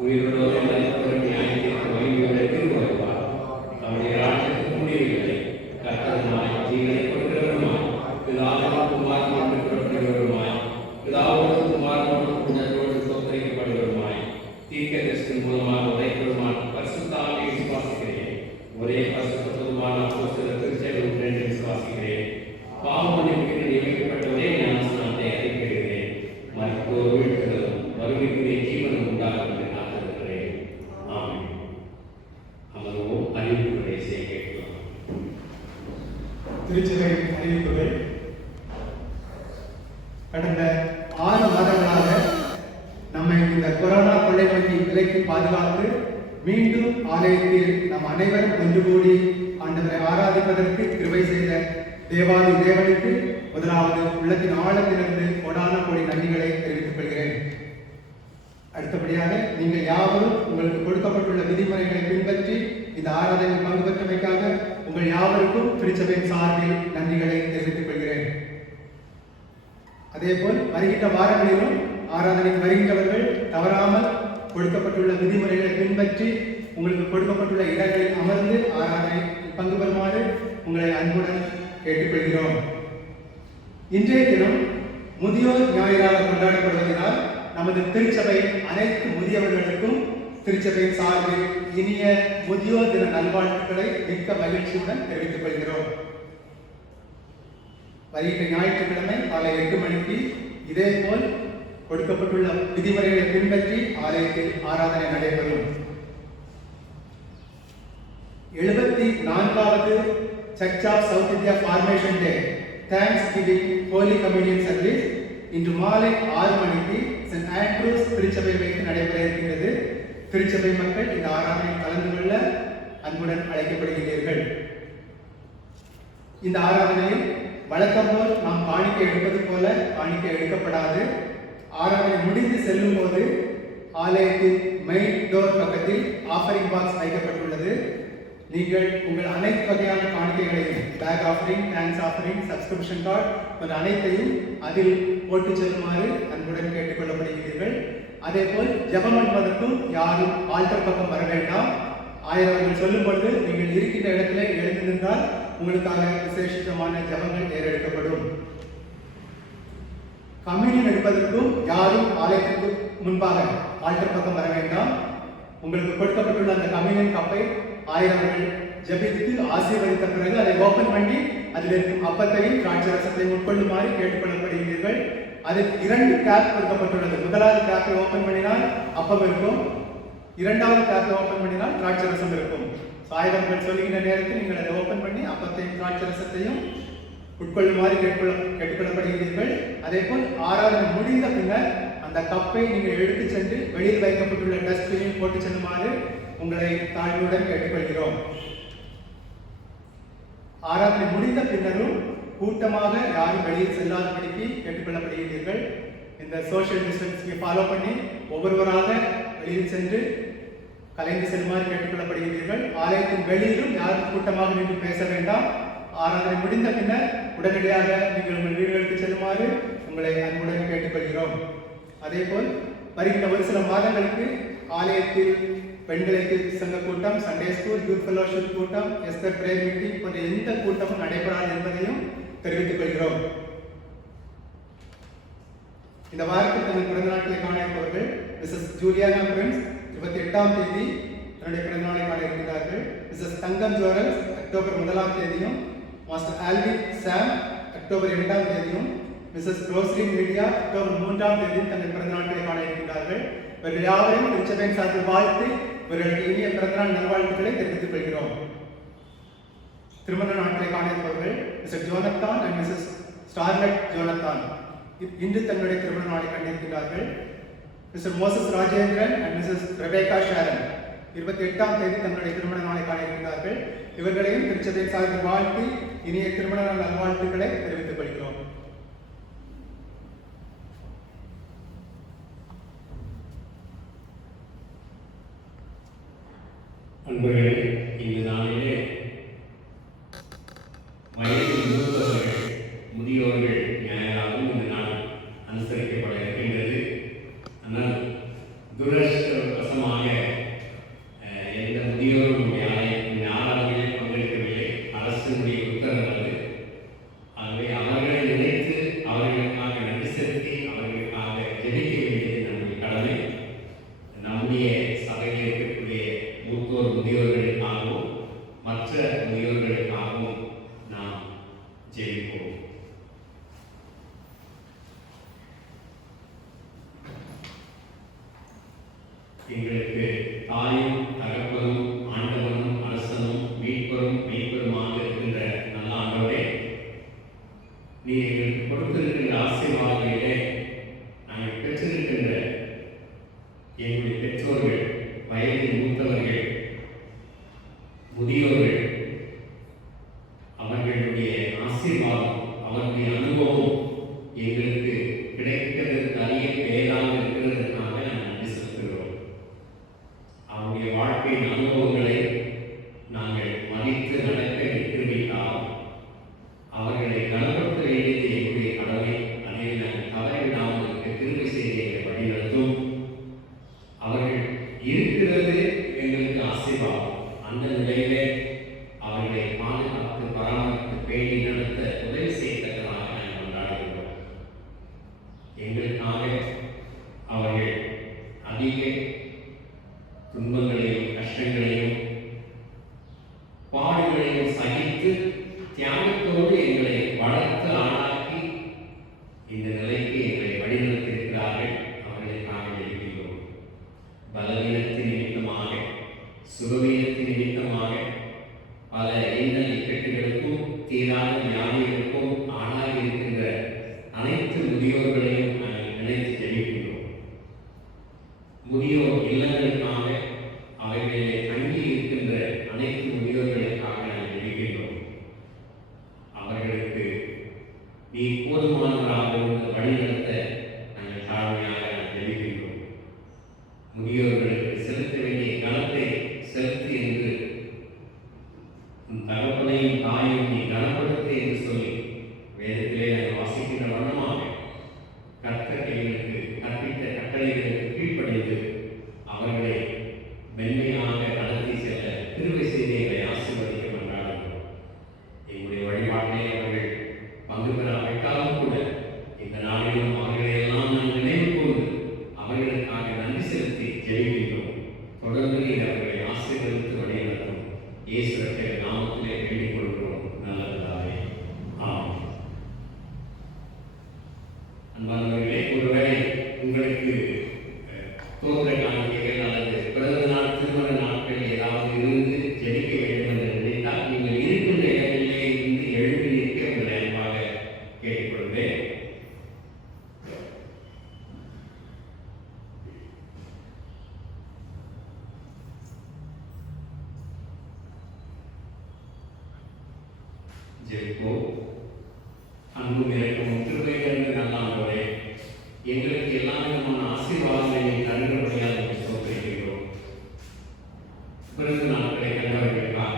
உயிரோடு மரித்தோரை நியாயத்தீர்க்க மகிமையோடு திரும்ப வருவார். அவருடைய ராஜ்யத்துக்கு முடிவில்லை. கர்த்தருமாய் ஜீவனை கொடுக்கிறவருமாய் பிதாவோடு குமாரனோடு புறப்படுகிறவருமாய் பிதாவோடு குமாரனோடு உடனோடு சோதரிக்கப்படுகிறவருமாய் தீர்க்கதரிசியின் மூலமாக உரைக்கிறவருமான பரிசுத்த ஆவியை விசுவாசிக்கிறேன். ஒரே பரிசுத்த பொதுவான அப்போஸ்தலர் திருச்சபையில் என்று விசுவாசிக்கிறேன். பாவ மன்னிப்புக்கு நியமிக்கப்பட்ட ஒரே ஞானஸ்நானத்தை அறிவிக்கிறேன். மருத்துவ வீழ்த்துதலும் வறுமைக்குரிய ஜீவனம் உண்டாகும் என்று காத்திருக்கிறேன். ஆமென். அமர்வோம். அறிவிப்புகளை செய்ய கேட்கலாம். திருச்சபை அறிவிப்புகள். கடந்த 6 மாதங்களாக நம்மை இந்த கொரோனா கொள்ளை நோக்கி விலக்கி பாதுகாத்து மீண்டும் ஆலயத்தில் நாம் அனைவரும் ஒன்று கூடி ஆண்டவரை ஆராதிப்பதற்கு கிருபை செய்த தேவாதி தேவனுக்கு முதலாவது உள்ளத்தின் ஆழத்திலிருந்து கொடான கோடி நன்றிகளை தெரிவித்துக் கொள்கிறேன். அடுத்தபடியாக நீங்கள் யாவரும் உங்களுக்கு கொடுக்கப்பட்டுள்ள விதிமுறைகளை பின்பற்றி இந்த ஆராதனையில் பங்கு பெற்றமைக்காக உங்கள் யாவருக்கும் திருச்சபையின் சார்பில் நன்றிகளை தெரிவித்துக் கொள்கிறேன். அதேபோல் வருகின்ற வாரங்களிலும் ஆராதனைக்கு வருகின்றவர்கள் தவறாமல் கொடுக்கப்பட்டுள்ள விதிமுறைகளை பின்பற்றி உங்களுக்கு கொடுக்கப்பட்டுள்ள இடங்களில் அமர்ந்து ஆராதனையில் பங்கு பெறுமாறு உங்களை அன்புடன் கேட்டுக்கொள்கிறோம். இன்றைய தினம் முதியோர் ஞாயிறாக கொண்டாடப்படுவதனால் நமது திருச்சபை அனைத்து முதியவர்களுக்கும் திருச்சபையின் சார்பில் இனிய முதியோர் தின நல்வாழ்த்துக்களை மிக்க மகிழ்ச்சியுடன் தெரிவித்துக் கொள்கிறோம். வருகின்ற ஞாயிற்றுக்கிழமை காலை 8 மணிக்கு இதேபோல் கொடுக்கப்பட்டுள்ள விதிமுறைகளை பின்பற்றி ஆலயத்தில் ஆராதனை நடைபெறும். 74வது Church of South India formation day thanksgiving holy communion service இன்று மாலை 6 மணிக்கு சென்ட் ஆண்ட்ரூஸ் திருச்சபை வைத்து நடைபெற இருக்கின்றது. திருச்சபை மக்கள் இந்த ஆராதனையில் கலந்து கொள்ள அன்புடன் அழைக்கப்படுகிறீர்கள். இந்த ஆராதனையில் வழக்கம் போல் நாம் காணிக்கை எடுப்பது போல காணிக்கை எடுக்கப்படாது. ஆராதனை முடிந்து செல்லும் போது ஆலயத்தின் மெயின் டோர் பக்கத்தில் ஆஃபரிங் பாக்ஸ் வைக்கப்பட்டுள்ளது. நீங்கள் உங்கள் அனைத்து வகையான காணிக்கைகளையும் bag offering, thanks offering, subscription card போன்ற அனைத்தையும் அதில் போட்டு செல்லுமாறு அன்புடன் கேட்டுக்கொள்ளப்படுகிறீர்கள். அதேபோல் ஜெபம் பண்ணுவதற்கும் யாரும் ஆல்டர் பக்கம் வர வேண்டாம். ஆயிரவர்கள் சொல்லும் பொழுது நீங்கள் இருக்கின்ற இடத்திலே எழுந்து நின்றால் உங்களுக்காக விசேஷமான ஜெபங்கள் ஏறெடுக்கப்படும். கம்யூனியன் எடுப்பதற்கும் யாரும் ஆலயத்திற்கு முன்பாக ஆல்டர் பக்கம் வர வேண்டாம். உங்களுக்கு கொடுக்கப்பட்டுள்ள அந்த கம்யூனியன் கப்பை ஆயிரவர்கள் ஜெபித்து ஆசீர்வதித்த பிறகு அதை ஓபன் பண்ணி அதில் இருக்கும் அப்பத்தையும் திராட்சரசத்தையும் உட்கொள்ளுமாறு கேட்டுக்கொள்ளப்படுகிறீர்கள். அதில் 2 கேப் கொடுக்கப்பட்டுள்ளது. முதலாவது கேப்பை ஓபன் பண்ணினால் அப்பம் இருக்கும், 2வது கேப்பை ஓபன் பண்ணினால் திராட்சரசம் இருக்கும். ஆயிரவர்கள் சொல்லுகின்ற நேரத்தில் நீங்கள் அதை ஓபன் பண்ணி அப்பத்தையும் திராட்சரசத்தையும் உட்கொள்ளுமாறு கேட்டுக்கொள்ளப்படுகிறீர்கள். அதே போல் ஆராதனை முடிந்த பின்னர் அந்த கப்பை நீங்கள் எடுத்து சென்று வெளியில் வைக்கப்பட்டுள்ள டஸ்ட்பினில் போட்டு செல்லுமாறு உங்களை தாழ்வுடன் கேட்டுக்கொள்கிறோம். ஆராதனை முடிந்த பின்னரும் கூட்டமாக யாரும் வெளியில் செல்லாதபடிக்கு கேட்டுக்கொள்ளப்படுகிறீர்கள். இந்த சோஷியல் டிஸ்டன்ஸை ஃபாலோ பண்ணி ஒவ்வொருவராக வெளியில் சென்று கலைந்து செல்லுமாறு கேட்டுக்கொள்ளப்படுகிறீர்கள். ஆலயத்தின் வெளியிலும் யாரும் கூட்டமாக நின்று பேச வேண்டாம். ஆராதனை முடிந்த பின்னர் உடனடியாக நீங்கள் உங்கள் வீடுகளுக்கு செல்லுமாறு உங்களை அன்புடன் கேட்டுக்கொள்கிறோம். அதேபோல் வருகின்ற ஒரு சில மாதங்களுக்கு ஆலயத்தில் பெண்களுக்கு சங்க கூட்டம், சண்டே ஸ்கூல், யூத் ஃபெலோஷிப் கூட்டம், எஸ்தர் பிரேயர் மீட்டிங் போன்ற எந்த கூட்டமும் நடைபெறாது என்பதையும் தெரிவித்துக் கொள்கிறோம். இந்த வாரத்தில் தனது பிறந்த நாட்களை காண இருப்பவர்கள் மிஸ்ஸஸ் ஜூலியானா பிரின்ஸ் 28ஆம் தேதி தன்னுடைய பிறந்த நாளை காண இருக்கிறார்கள். மிஸ்ஸஸ் தங்கம் ஜோரல்ஸ் அக்டோபர் 1ஆம் தேதியும், மாஸ்டர் ஆல்வின் சாம் அக்டோபர் 2ஆம் தேதியும், மிஸ்ஸஸ் ரோஸ்லின் மீடியா அக்டோபர் 3ஆம் தேதியும் தங்கள் பிறந்த நாட்களை காண இருக்கிறார்கள். இவர்கள் யாவரையும் திருச்சபையின் சார்பில் வாழ்த்து இவர்களுக்கு இனிய பிறந்தநாள் நல்வாழ்த்துக்களை தெரிவித்துக் கொள்கிறோம். திருமண நாட்களை காண இருப்பவர்கள் Mr Jonathan and Mrs Starlet Jonathan இன்று தங்களுடைய திருமண நாளை கண்டிருக்கிறார்கள். Mr Moses Rajendran and Mrs Rebecca Sharon 28ஆம் தேதி தங்களுடைய திருமண நாளை காண இருக்கிறார்கள். இவர்களையும் திருச்சபையின் சார்பில் வாழ்த்து இனிய திருமண நாள் நல்வாழ்த்துக்களை தெரிவித்துக் கொள்கிறோம். அன்பர்களே, இந்த நாளிலே வயதில் மூத்தவர்கள், முதியோர்கள் ஞாயிறாகவும் இந்த நாள் அனுசரிக்கப்பட இருக்கின்றது. ஆனால் துரதிர்ஷ்டவசமாக எந்த முதியோரும் இந்த ஆராதனையில் பங்கெடுக்கவில்லை. அரசினுடைய உத்தரவு. ஆகவே அவர்களை நினைத்து அவர்களுக்காக நன்றி செலுத்தி அவர்களுக்காக ஜெபிக்க வேண்டியது நம்முடைய கடமை. நம்முடைய சபையில் இருக்கக்கூடிய மூத்தோர் முதியோர்களுக்காகவும் மற்ற முதியோர்களுக்காகவும் நாம் ஜெபிப்போம். எங்களுக்கு தாயும் தகப்பனும் ஆண்டவனும் அரசனும் மீட்பரும் மீட்பருமாக இருக்கின்ற நல்ல ஆண்டவரே, நீ எங்களுக்கு கொடுத்திருக்கின்ற ஆசீர்வாதங்களிலே நாங்கள் பெற்றிருக்கின்ற எங்களுடைய பெற்றோர்கள் வயதில் மூத்தவர்கள், முதியோர்கள், அவர்களுடைய ஆசீர்வாதம், அவர்களுடைய அனுபவம் எங்களுக்கு கிடைக்கிறதுக்கு அறிய பேராக இருக்கிறதுக்காக நாம் நன்றி செலுத்துகிறோம். அவருடைய வாழ்க்கையின் அனுபவங்களை நாங்கள் மதித்து நடக்க நிற்கிறவிட்டால் அவர்களை கனப்படுத்த வேண்டியது எங்களுடைய கடமை. அதை நாங்கள் தவறிவிடாமல் இருக்க கிருபை செய்து எங்களை வழிநடத்தும். அவர்கள் இருக்கிறது எங்களுக்கு ஆசீர்வாதம். அந்த நிலையிலே அவர்களை பாதுகாத்து பராமரித்து பேணி நடத்த உதவி செய்யத்தக்கதாக நாங்கள் கொண்டாடுகிறோம். எங்களுக்காக அவர்கள் அதிக துன்பங்களையும் கஷ்டங்களையும் பாடுகளையும் சகித்து தியாகத்தோடு எங்களை வளர்த்து ஆளாக்கி இந்த நிலைக்கு எங்களை வழிநடத்தியிருக்கிறார்கள். அவர்களுக்காக இருக்கிறோம். பலவீனத்தின் நிமித்தமாக, சுகவீனத்தின் நிமித்தமாக பல எண்ணல் இக்கட்டுகளுக்கும் தீராத வியாதிகளுக்கும் ஆளாகி இருக்கின்ற அனைத்து முதியோர்களையும் நாங்கள் நினைத்து ஜெபிக்கின்றோம். முதியோர் இல்லங்களுக்காக, அவைகளிலே தங்கி இருக்கின்ற அனைத்து முதியோர்களுக்காக நாங்கள் ஜெபிக்கின்றோம். அவர்களுக்கு நீ போதுமானவராக இருந்து வழிநடத்த நாங்கள் தாழ்மையாக ஜெபிக்கின்றோம். முதியோர்களுக்கு செலுத்த வேண்டிய கனத்தை செலுத்து என்று உன் தகப்பனையும் தாயும் நீ கனப்படுத்து என்று சொல்லி வேதத்திலே நாங்கள் வாசிக்கின்ற வண்ணமாக கர்த்தர் எங்களுக்கு கற்பித்த கட்டளைகளுக்கு கீழ்ப்படிந்து அவர்களை மென்மையாக நடத்தி செல்ல கிருபை செய்து எங்களை ஆசீர்வதிக்க கொண்டாடுகிறோம். எங்களுடைய வழிபாட்டிலே அவர்கள் பங்கு பெறாவிட்டாலும் கூட இந்த நாளிலும் அவர்களை எல்லாம் நாங்கள் நினைவு கூர்ந்து அவர்களுக்காக நன்றி செலுத்தி ஜெயிக்கின்றோம். தொடர்ந்து நீர் அவர்களை ஆசீர்வதித்து வழிநடத்தும். இயேசு ரட்சகர் நாமத்திலே வேண்டிக் கொள்கிறோம் நல்ல பிதாவே. ஆமென். அன்பானவர்களே, ஒருவேளை உங்களுக்கு தோற்ற காணிக்கைகள் அல்லது பிறந்த நாள், திருமண நாட்கள் ஏதாவது இருந்து ஜெபிக்க வேண்டும் என்று நினைத்தால் நீங்கள் இருக்கின்ற இடங்களிலே இருந்து எழுப்பி நிற்க உங்களை அன்பாக கேட்டுக்கொள்வேன். ஜெபிப்போம். அன்பும் இரக்கமும் கிருபை நிறைந்த நல்ல ஆண்டவரே, எங்களுக்கு எல்லா விதமான ஆசீர்வாதங்களை தருகிறபடியாக ஸ்தோத்திரிக்கிறோம். பிறந்த நாட்களை கண்டவர்களுக்காக,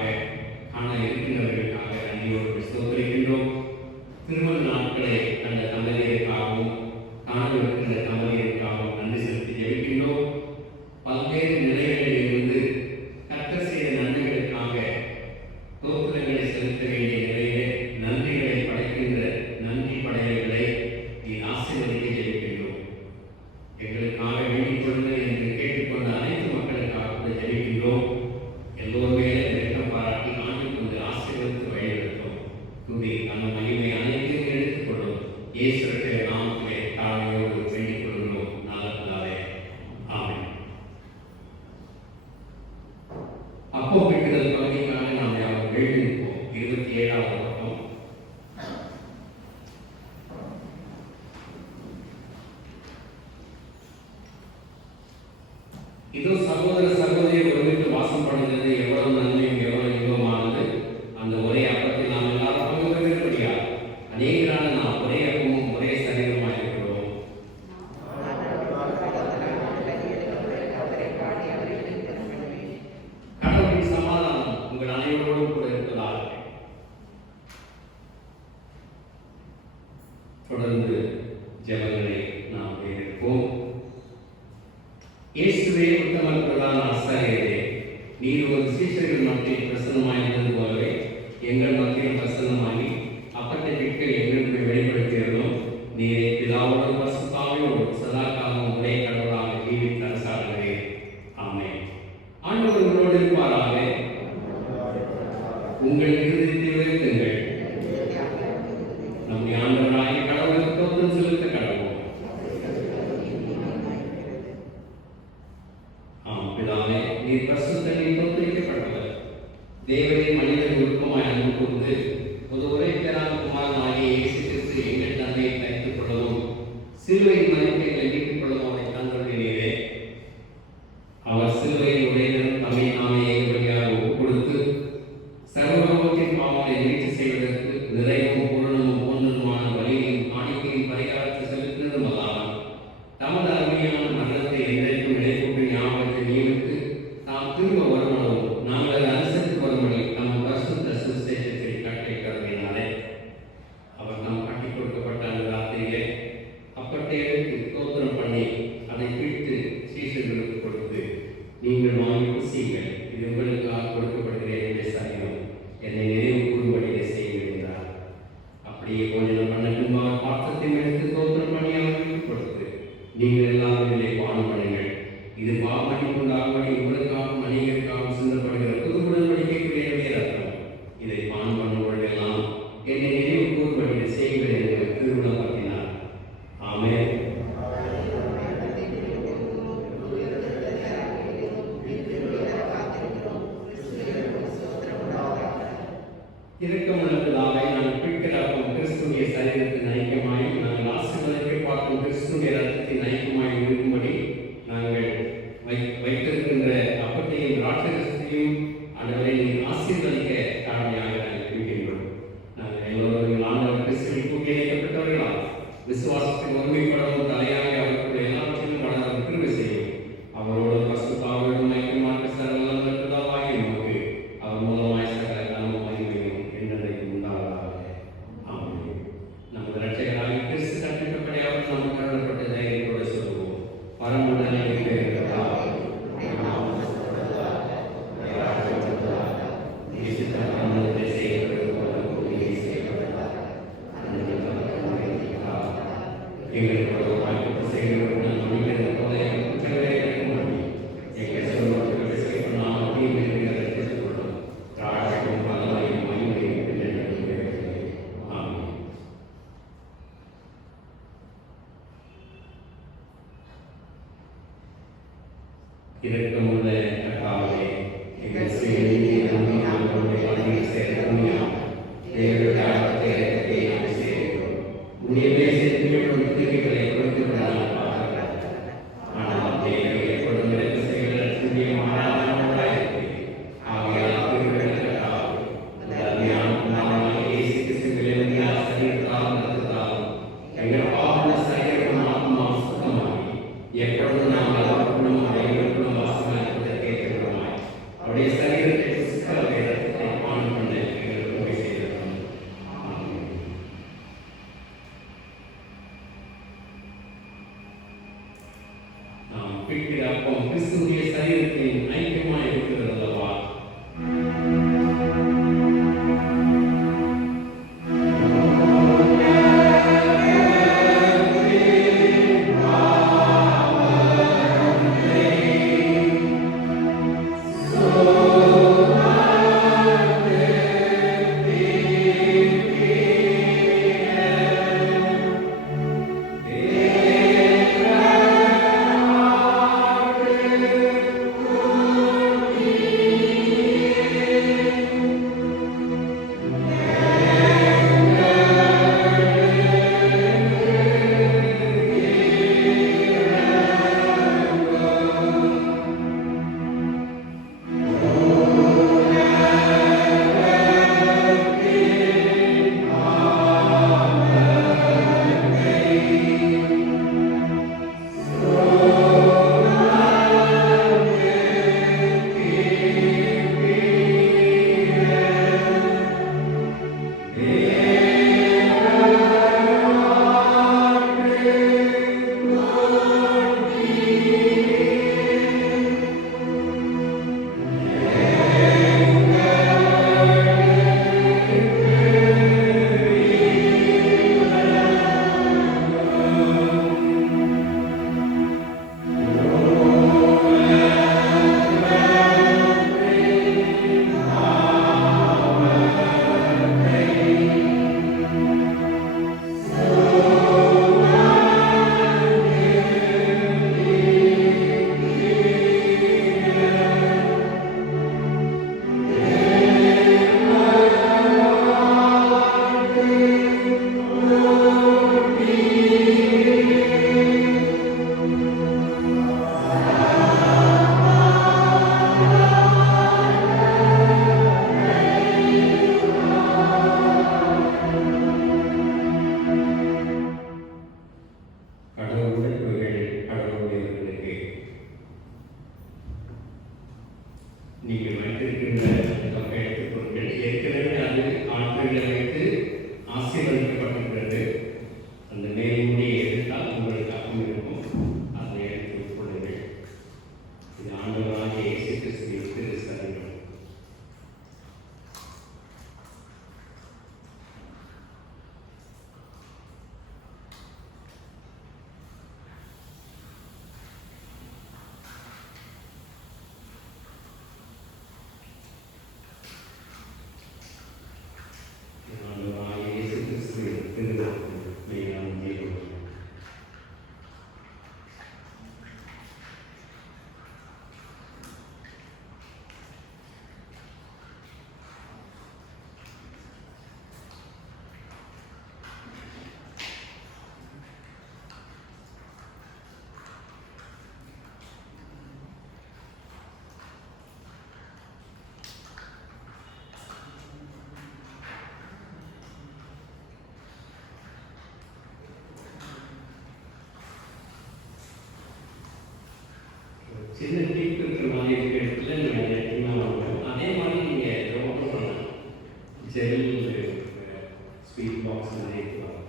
காண இருக்கின்றவர்களுக்காக நன்றியோடு ஸ்தோத்திரிக்கின்றோம். திருமண நாட்களை கண்ட தம்பதியருக்காகவும் காணவிருக்கின்ற தம்பதியருக்காகவும் நன்றி செலுத்தி ஜெபிக்கின்றோம். பல்வேறு நிலைகளில் இருந்து கர்த்தர் செய்த நன்மைகளுக்காக தோத்திரங்களை செலுத்த வேண்டிய நிலையிலே நன்றிகளை படைக்கின்ற நன்றி படையல்களை நீ ஆசீர்வதிக்க ஜெபிக்கின்றோம். எங்களுக்காக வேண்டிக் கொள்ளுங்கள் என்று கேட்டுக்கொண்ட அனைத்து மக்களுக்காக கூட ஜெபிக்கின்றோம். எல்லோருமே வெட்கம் பாராட்டி ஆண்டிக் கொண்டு ஆசீர்வதித்து வழிநடத்தும். துதி அந்த மகிமை அனைத்தையும் எடுத்துக்கொள்ளும். இயேசு ரட்சகர் நாமத்திலே தாழ்மையோடு வேண்டிக் கொள்கிறோம் நல்ல பிதாவே. ஆமென். அப்போ பெற்றுதல் பகுதிக்காக நாம் யாரும் எழுதி நிற்போம். 27வது பக்கம். இதோ சகோதர சகோதரி ஒருமித்து வாசம் பண்ணுகிறது எவ்வளவு நன்மையும் எவ்வளவு இன்பமானது. அந்த ஒரே அப்பத்தை நாம் எல்லாரும் பங்கு பெறுகிறபடியா அநேகரான நாம் ஒரே அப்பமும் ஒரே சரீரமாக இருக்கிறோம். கடவுளின் சமாதானம் உங்கள் அனைவரோடும் கூட இருப்பதாக. தொடர்ந்து ஜெபங்களை நாம் கேட்போம். இயேசுவே உத்தம பிரதான ஆசாரியரே, நீர் ஒரு சீஷர்கள் மத்தியில் பிரசன்னமாயிருந்தது போலவே எங்கள் மத்தியில் பிரசன்னமாகி அப்பத்தை பிட்டு எங்களுக்கு வெளிப்படுத்தியிருந்தோம். நீரை பிதாவோடு பரிசுத்தாவியோடு சதா காலமும் ஒரே கடவுளாக ஜீவித்து அரசாளுகிறே. ஆமென். ஆண்டவர் உங்களோடு இருப்பாராக. உங்கள் இருதயத்தை உயர்த்துங்கள். நம்முடைய ஆண்டவராகிய கடவுளுக்கு தோற்றம் செலுத்த கடவுள். பிதாவே, நீர் பரிசுத்தரில் தோற்றுவிக்கப்பட்டவர். தேவனை மனிதன் விருப்பமாய் அன்பு கூர்ந்து ஒரு ஒரே பேரான குமாரனாகிய இயேசு கிறிஸ்து எங்கள் தந்தையை தரித்துக் கொள்ளவும் சிலுவையின் மதிப்பை மீட்டுக் கொள்ளவும் அவரை தந்தருளினீரே. அவர் சிலுவையினுடைய அருமையான மரணத்தை என்றைக்கும் நினைக்கூட்டு ஞாபகத்தை நியமித்து நாம் திரும்ப வருமானவும் நாங்கள் அனுசரித்து வரும்படி நம் பரிசுத்த சுவிசேஷத்தை கட்டளை கருதினாலே அவர் நாம் கட்டிக் கொடுக்கப்பட்ட அந்த ராத்திரியிலே அப்பட்டை எடுத்து ஸ்தோத்திரம் பண்ணி அதை பிடித்து சீஷர்களுக்கு கொடுத்து, நீங்கள் வாங்கி புசியுங்கள், இது உங்களுக்காக கொடுக்கப்படுகிறேன் என்று சரீரம் என்னை நினைவு கூறும்படியே செய்யுங்கள் என்றார். அப்படியே போஜனம் பண்ண பின்பு அவர் பாத்திரத்தையும் எடுத்து ஸ்தோத்திரம் பண்ணி அவர்களுக்கு கொடுத்து, நீங்கள் எல்லாரும் இதை பானம் பண்ணுங்கள், இது பாவமன்னிப்புண்டாகும்படி உங்களுக்காகவும் அநேகருக்காகவும் சிந்தப்படுகிற புது உடன்படிக்கைக்குரிய ரத்தம், இதை பானம் பண்ணுவதெல்லாம் என்னை நினைவு கூறும்படியே செய்யுங்கள் என்று திருவிழப்படுத்தினார். ஆமென். இரக்கமுள்ள பிதாவே, நாங்கள் பிடிக்கிறப்பம் கிறிஸ்துவிய சரீரத்தின் ஐக்கியமாய் நாங்கள் ஆசீர்வதிக்க பார்க்கும் கிறிஸ்துவிய ரத்தத்தின் ஐக்கியமாய் இருக்கும்படி நாங்கள் வைத்திருக்கின்ற அப்பத்தையும் திராட்சரசத்தையும் ஆண்டவரை நீர் ஆசீர்வதிக்க கடமையாக நாங்கள் பிடிக்கின்றோம். நாங்கள் எல்லோரும் ஆண்டவர் கிறிஸ்துவில் கூட்டி இணைக்கப்பட்டவர்களால் விசுவாசத்தில் ஒருமைப்படவும் தலையாக அவர்களுடைய எல்லாவற்றிலும் வளர கிருபை செய்யும். அவரோடு பசுத்தாவோடும் ஐக்கியமாக சரளம் பெற்றதாவாகி நமக்கு அவர் மூலமாய் சகல கனமும் மகிமையும் என்றைக்கு உண்டாவதாக. ஆமென். நமது இரட்சகராகிய கிறிஸ்து கற்பிக்கப்படி அவர் நமக்கு அருளப்பட்ட தைரியத்தோடு சொல்லுவோம். பரமண்டலம் இருக்கிறதா இரக்கமுள்ள கர்த்தாவே, எங்கள் செய்தியை நம்பி நாங்கள் வாழ்வில் சேர்க்கிறோம். தேவனுடைய ஆற்றத்தை நாங்கள் சேர்க்கிறோம். உடைய சேர்க்கையோடு திருவிகளை கொடுத்து விடலாம். ஆனால் தேவை எப்பொழுதும் இறக்க செய்வதற்கு மாறாதவர்களாயிருக்கு. ஆகையால் திருவிழா கர்த்தாவே, இந்த அருமையான குமாரனாகிய இயேசு கிறிஸ்துவின் சரீரத்தாலும் ரத்தத்தாலும் எங்கள் பாவ சரீரம் ஆத்மா சுத்தமாகி எப்பொழுதும் நாம் எல்லாருக்கும் அனைவருக்கும் வாசமாய் கேட்கிறோமாய் அவருடைய சரீரத்தை புசிக்காத ரத்தத்தை பானம் பண்ண எங்களுக்கு உதவி செய்திருக்கிறோம். நாம் பிடிக்கிற அப்பம் கிறிஸ்துவின் சரீரத்தின் ஐக்கியமாய் இருக்கிறது அல்லவா? Amen. சின்ன டிப் இருக்கிற மாதிரி இருக்கிற இடத்துல நீங்கள் அதை எடுத்தீங்கன்னா அதே மாதிரி நீங்கள் இதை ஓப்பன் பண்ணலாம். ஜெல் ஸ்வீட் பாக்ஸ் மாதிரி இருக்கலாம்.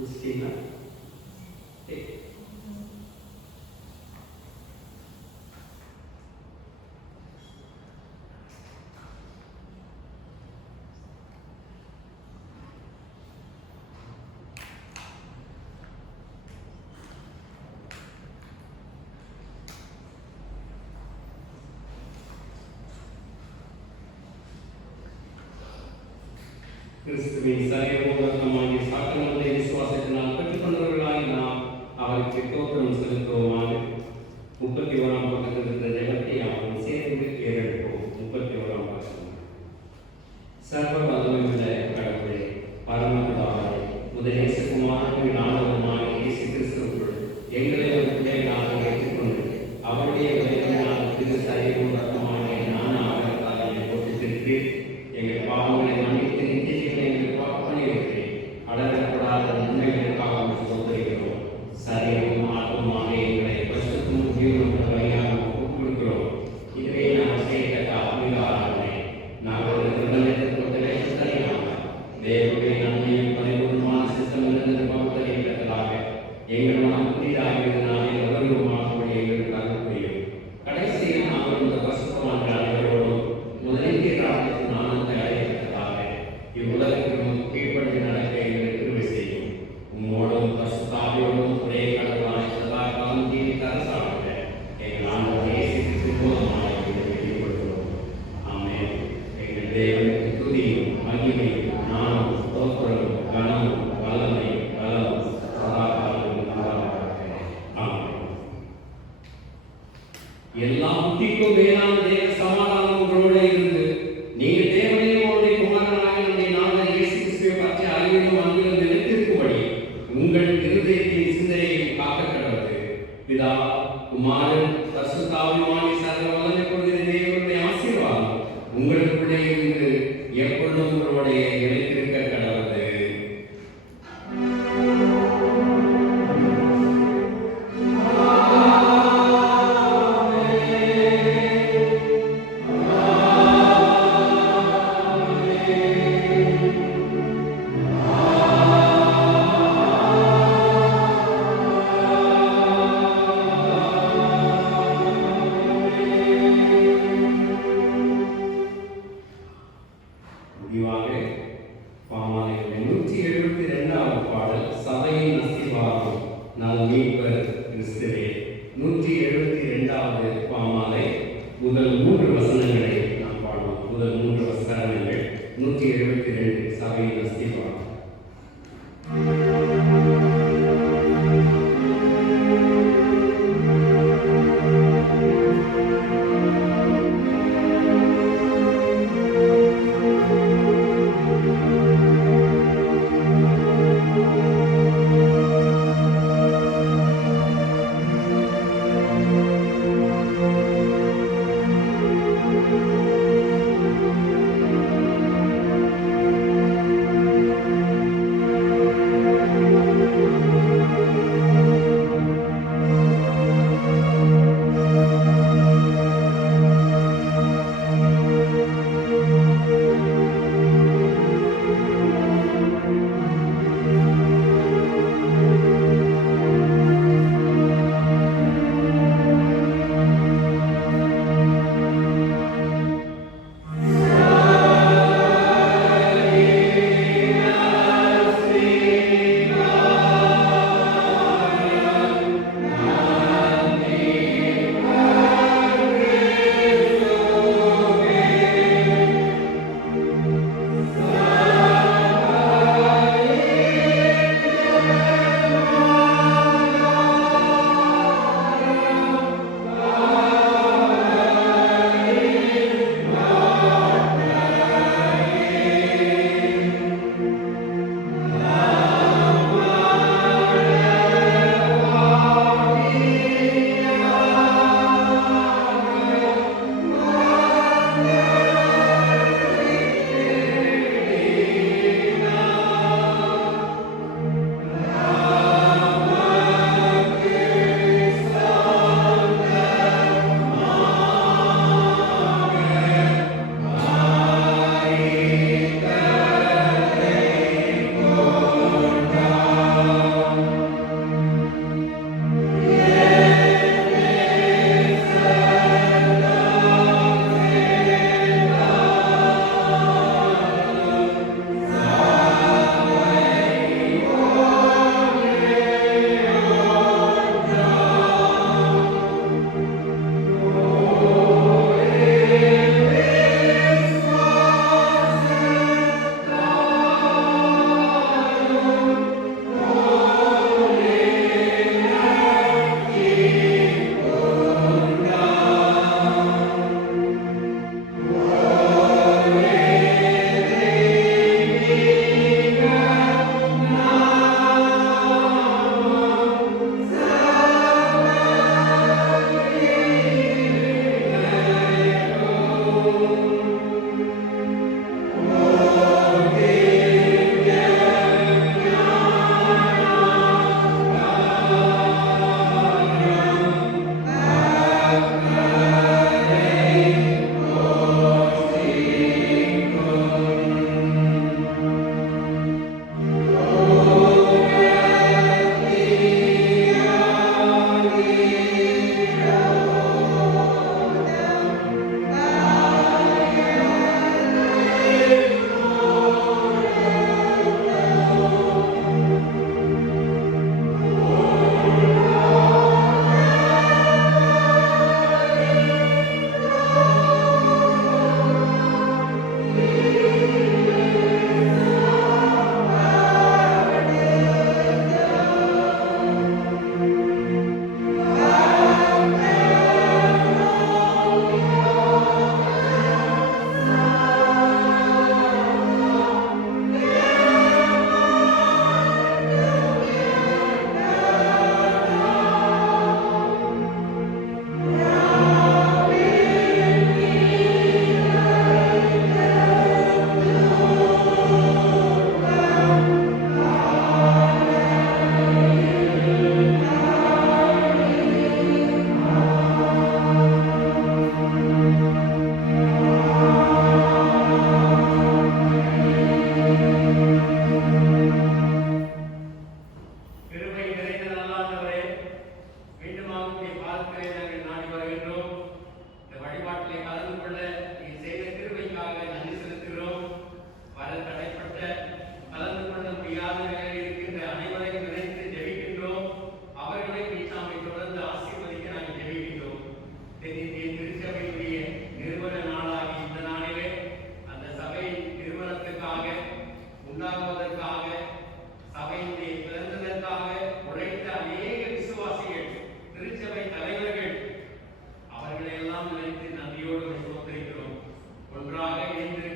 Christina. Hey. கிறிஸ்துவின் சரீரபூர்வமாகிய சாக்கிரமத்தை விசுவாசத்தினால் பெற்றுக்கொண்டவர்களாய் நாம் அவருக்கு தோற்றம் செலுத்துவோமாக. 31ஆம் பக்கத்தில் இருந்த ஜெகத்தை அவன் சேர்ந்து ஏறெடுப்போம். 31ஆம் பக்கம். சர்வ வல்லமையுள்ள கடவுளே, பரமபிதாவே, முதலேசகுமாரனின் ஆண்டவருமான இயேசு கிறிஸ்துவுக்குள் எங்களை ஒரு பிள்ளைகளாக ஏற்றுக்கொண்டு அவருடைய விளைவினால் திரு சரீரம் ரத்தமாகிய நான் அவர்களுக்காக போட்டிருக்கிறேன். எங்கள் பாவங்களை மன்னித்து நித்திய எங்களுக்கு வாக்களிக்கிறேன். அளவிடப்படாத நன்மைகளுக்காக சோதரிக்கிறோம். சரீரமும் ஆத்மமாக எங்களை பரிசுத்தமும் ஜீவனும் வழியாக ஒப்புக்கொடுக்கிறோம். இதுவே நாம் செய்யத்தக்க ஆத்மீக ஆராதனை. நாங்கள் நிர்ணயத்திற்கு சரியாக தேவனுடைய நன்மையும் பரிபூர்ணமான சித்தம் இருந்து பகுத்தறியத்தக்கதாக எங்கள் மனம் புதிதாகியதனாலே கௌரவமாகக்கூடிய எங்களுக்கு அருள் புரியும். கடைசியில் நாங்கள் இந்த பரிசுத்தமான அனைவரோடும் முதலிய ராஜ்யத்தின் ஆனந்த அடையத்தக்கதாக இவ்வுலகிற்கு கீழ்ப்படிந்து நடக்க எங்களுக்கு கிருபை செய்யும். உம்மோடும் பரிசுத்தாவியோடும் ஒரே கடவுளாய் சதா காலம் ஜீவித்த அரசாக எங்கள் ஆண்டவர் இயேசு கிறிஸ்து மூலமாக வெளிப்படுத்துகிறோம். ஆமென். எங்கள் தேவனுக்கு துதியும் மகிமையும் நானும் ஸ்தோத்திரமும் கனமும் வல்லமையும் பலமும் சதா காலமும் உண்டாவதாக. ஆமென். எல்லா புத்திக்கும் மேலான தேவ சமாதானம் உங்களோடு இருந்து நீங்கள் தேவனையும் அவருடைய குமாரனாக நம்முடைய நாங்கள் இயேசு கிறிஸ்துவை பற்றி அறிவிலும் அன்பிலும் நிலைத்திருக்கும்படி உங்கள் இருதயத்தின் சிந்தனையும் காக்க கடவுது. பிதா குமாரன் பரிசுத்தாவியுமாகிய சர்வ வல்லமை கொண்ட தேவனுடைய ஆசீர்வாதம் உங்களுக்குள்ளே இருந்து எப்பொழுதும் உங்களுடைய நிலைத்திருக்க கடவுது. முடிவாக பாமாலையில் 172வது பாடல் சபையின் அஸ்திவாரம் நல் மீட்பர் கிறிஸ்துவே. 172வது பாமாலை முதல் 3 வசனங்களை நாம் பாடுவோம். முதல் 3 வசனங்கள் 172 சபையின் அஸ்திவாரம். உண்டாகுவதற்காக, சபையினுடைய பிறந்ததற்காக உழைத்த அநேக விசுவாசிகள், திருச்சபை தலைவர்கள், அவர்களை எல்லாம் நினைத்து நன்றியோடு ஸ்தோத்திரிக்கிறோம். ஒன்றாக இணைந்து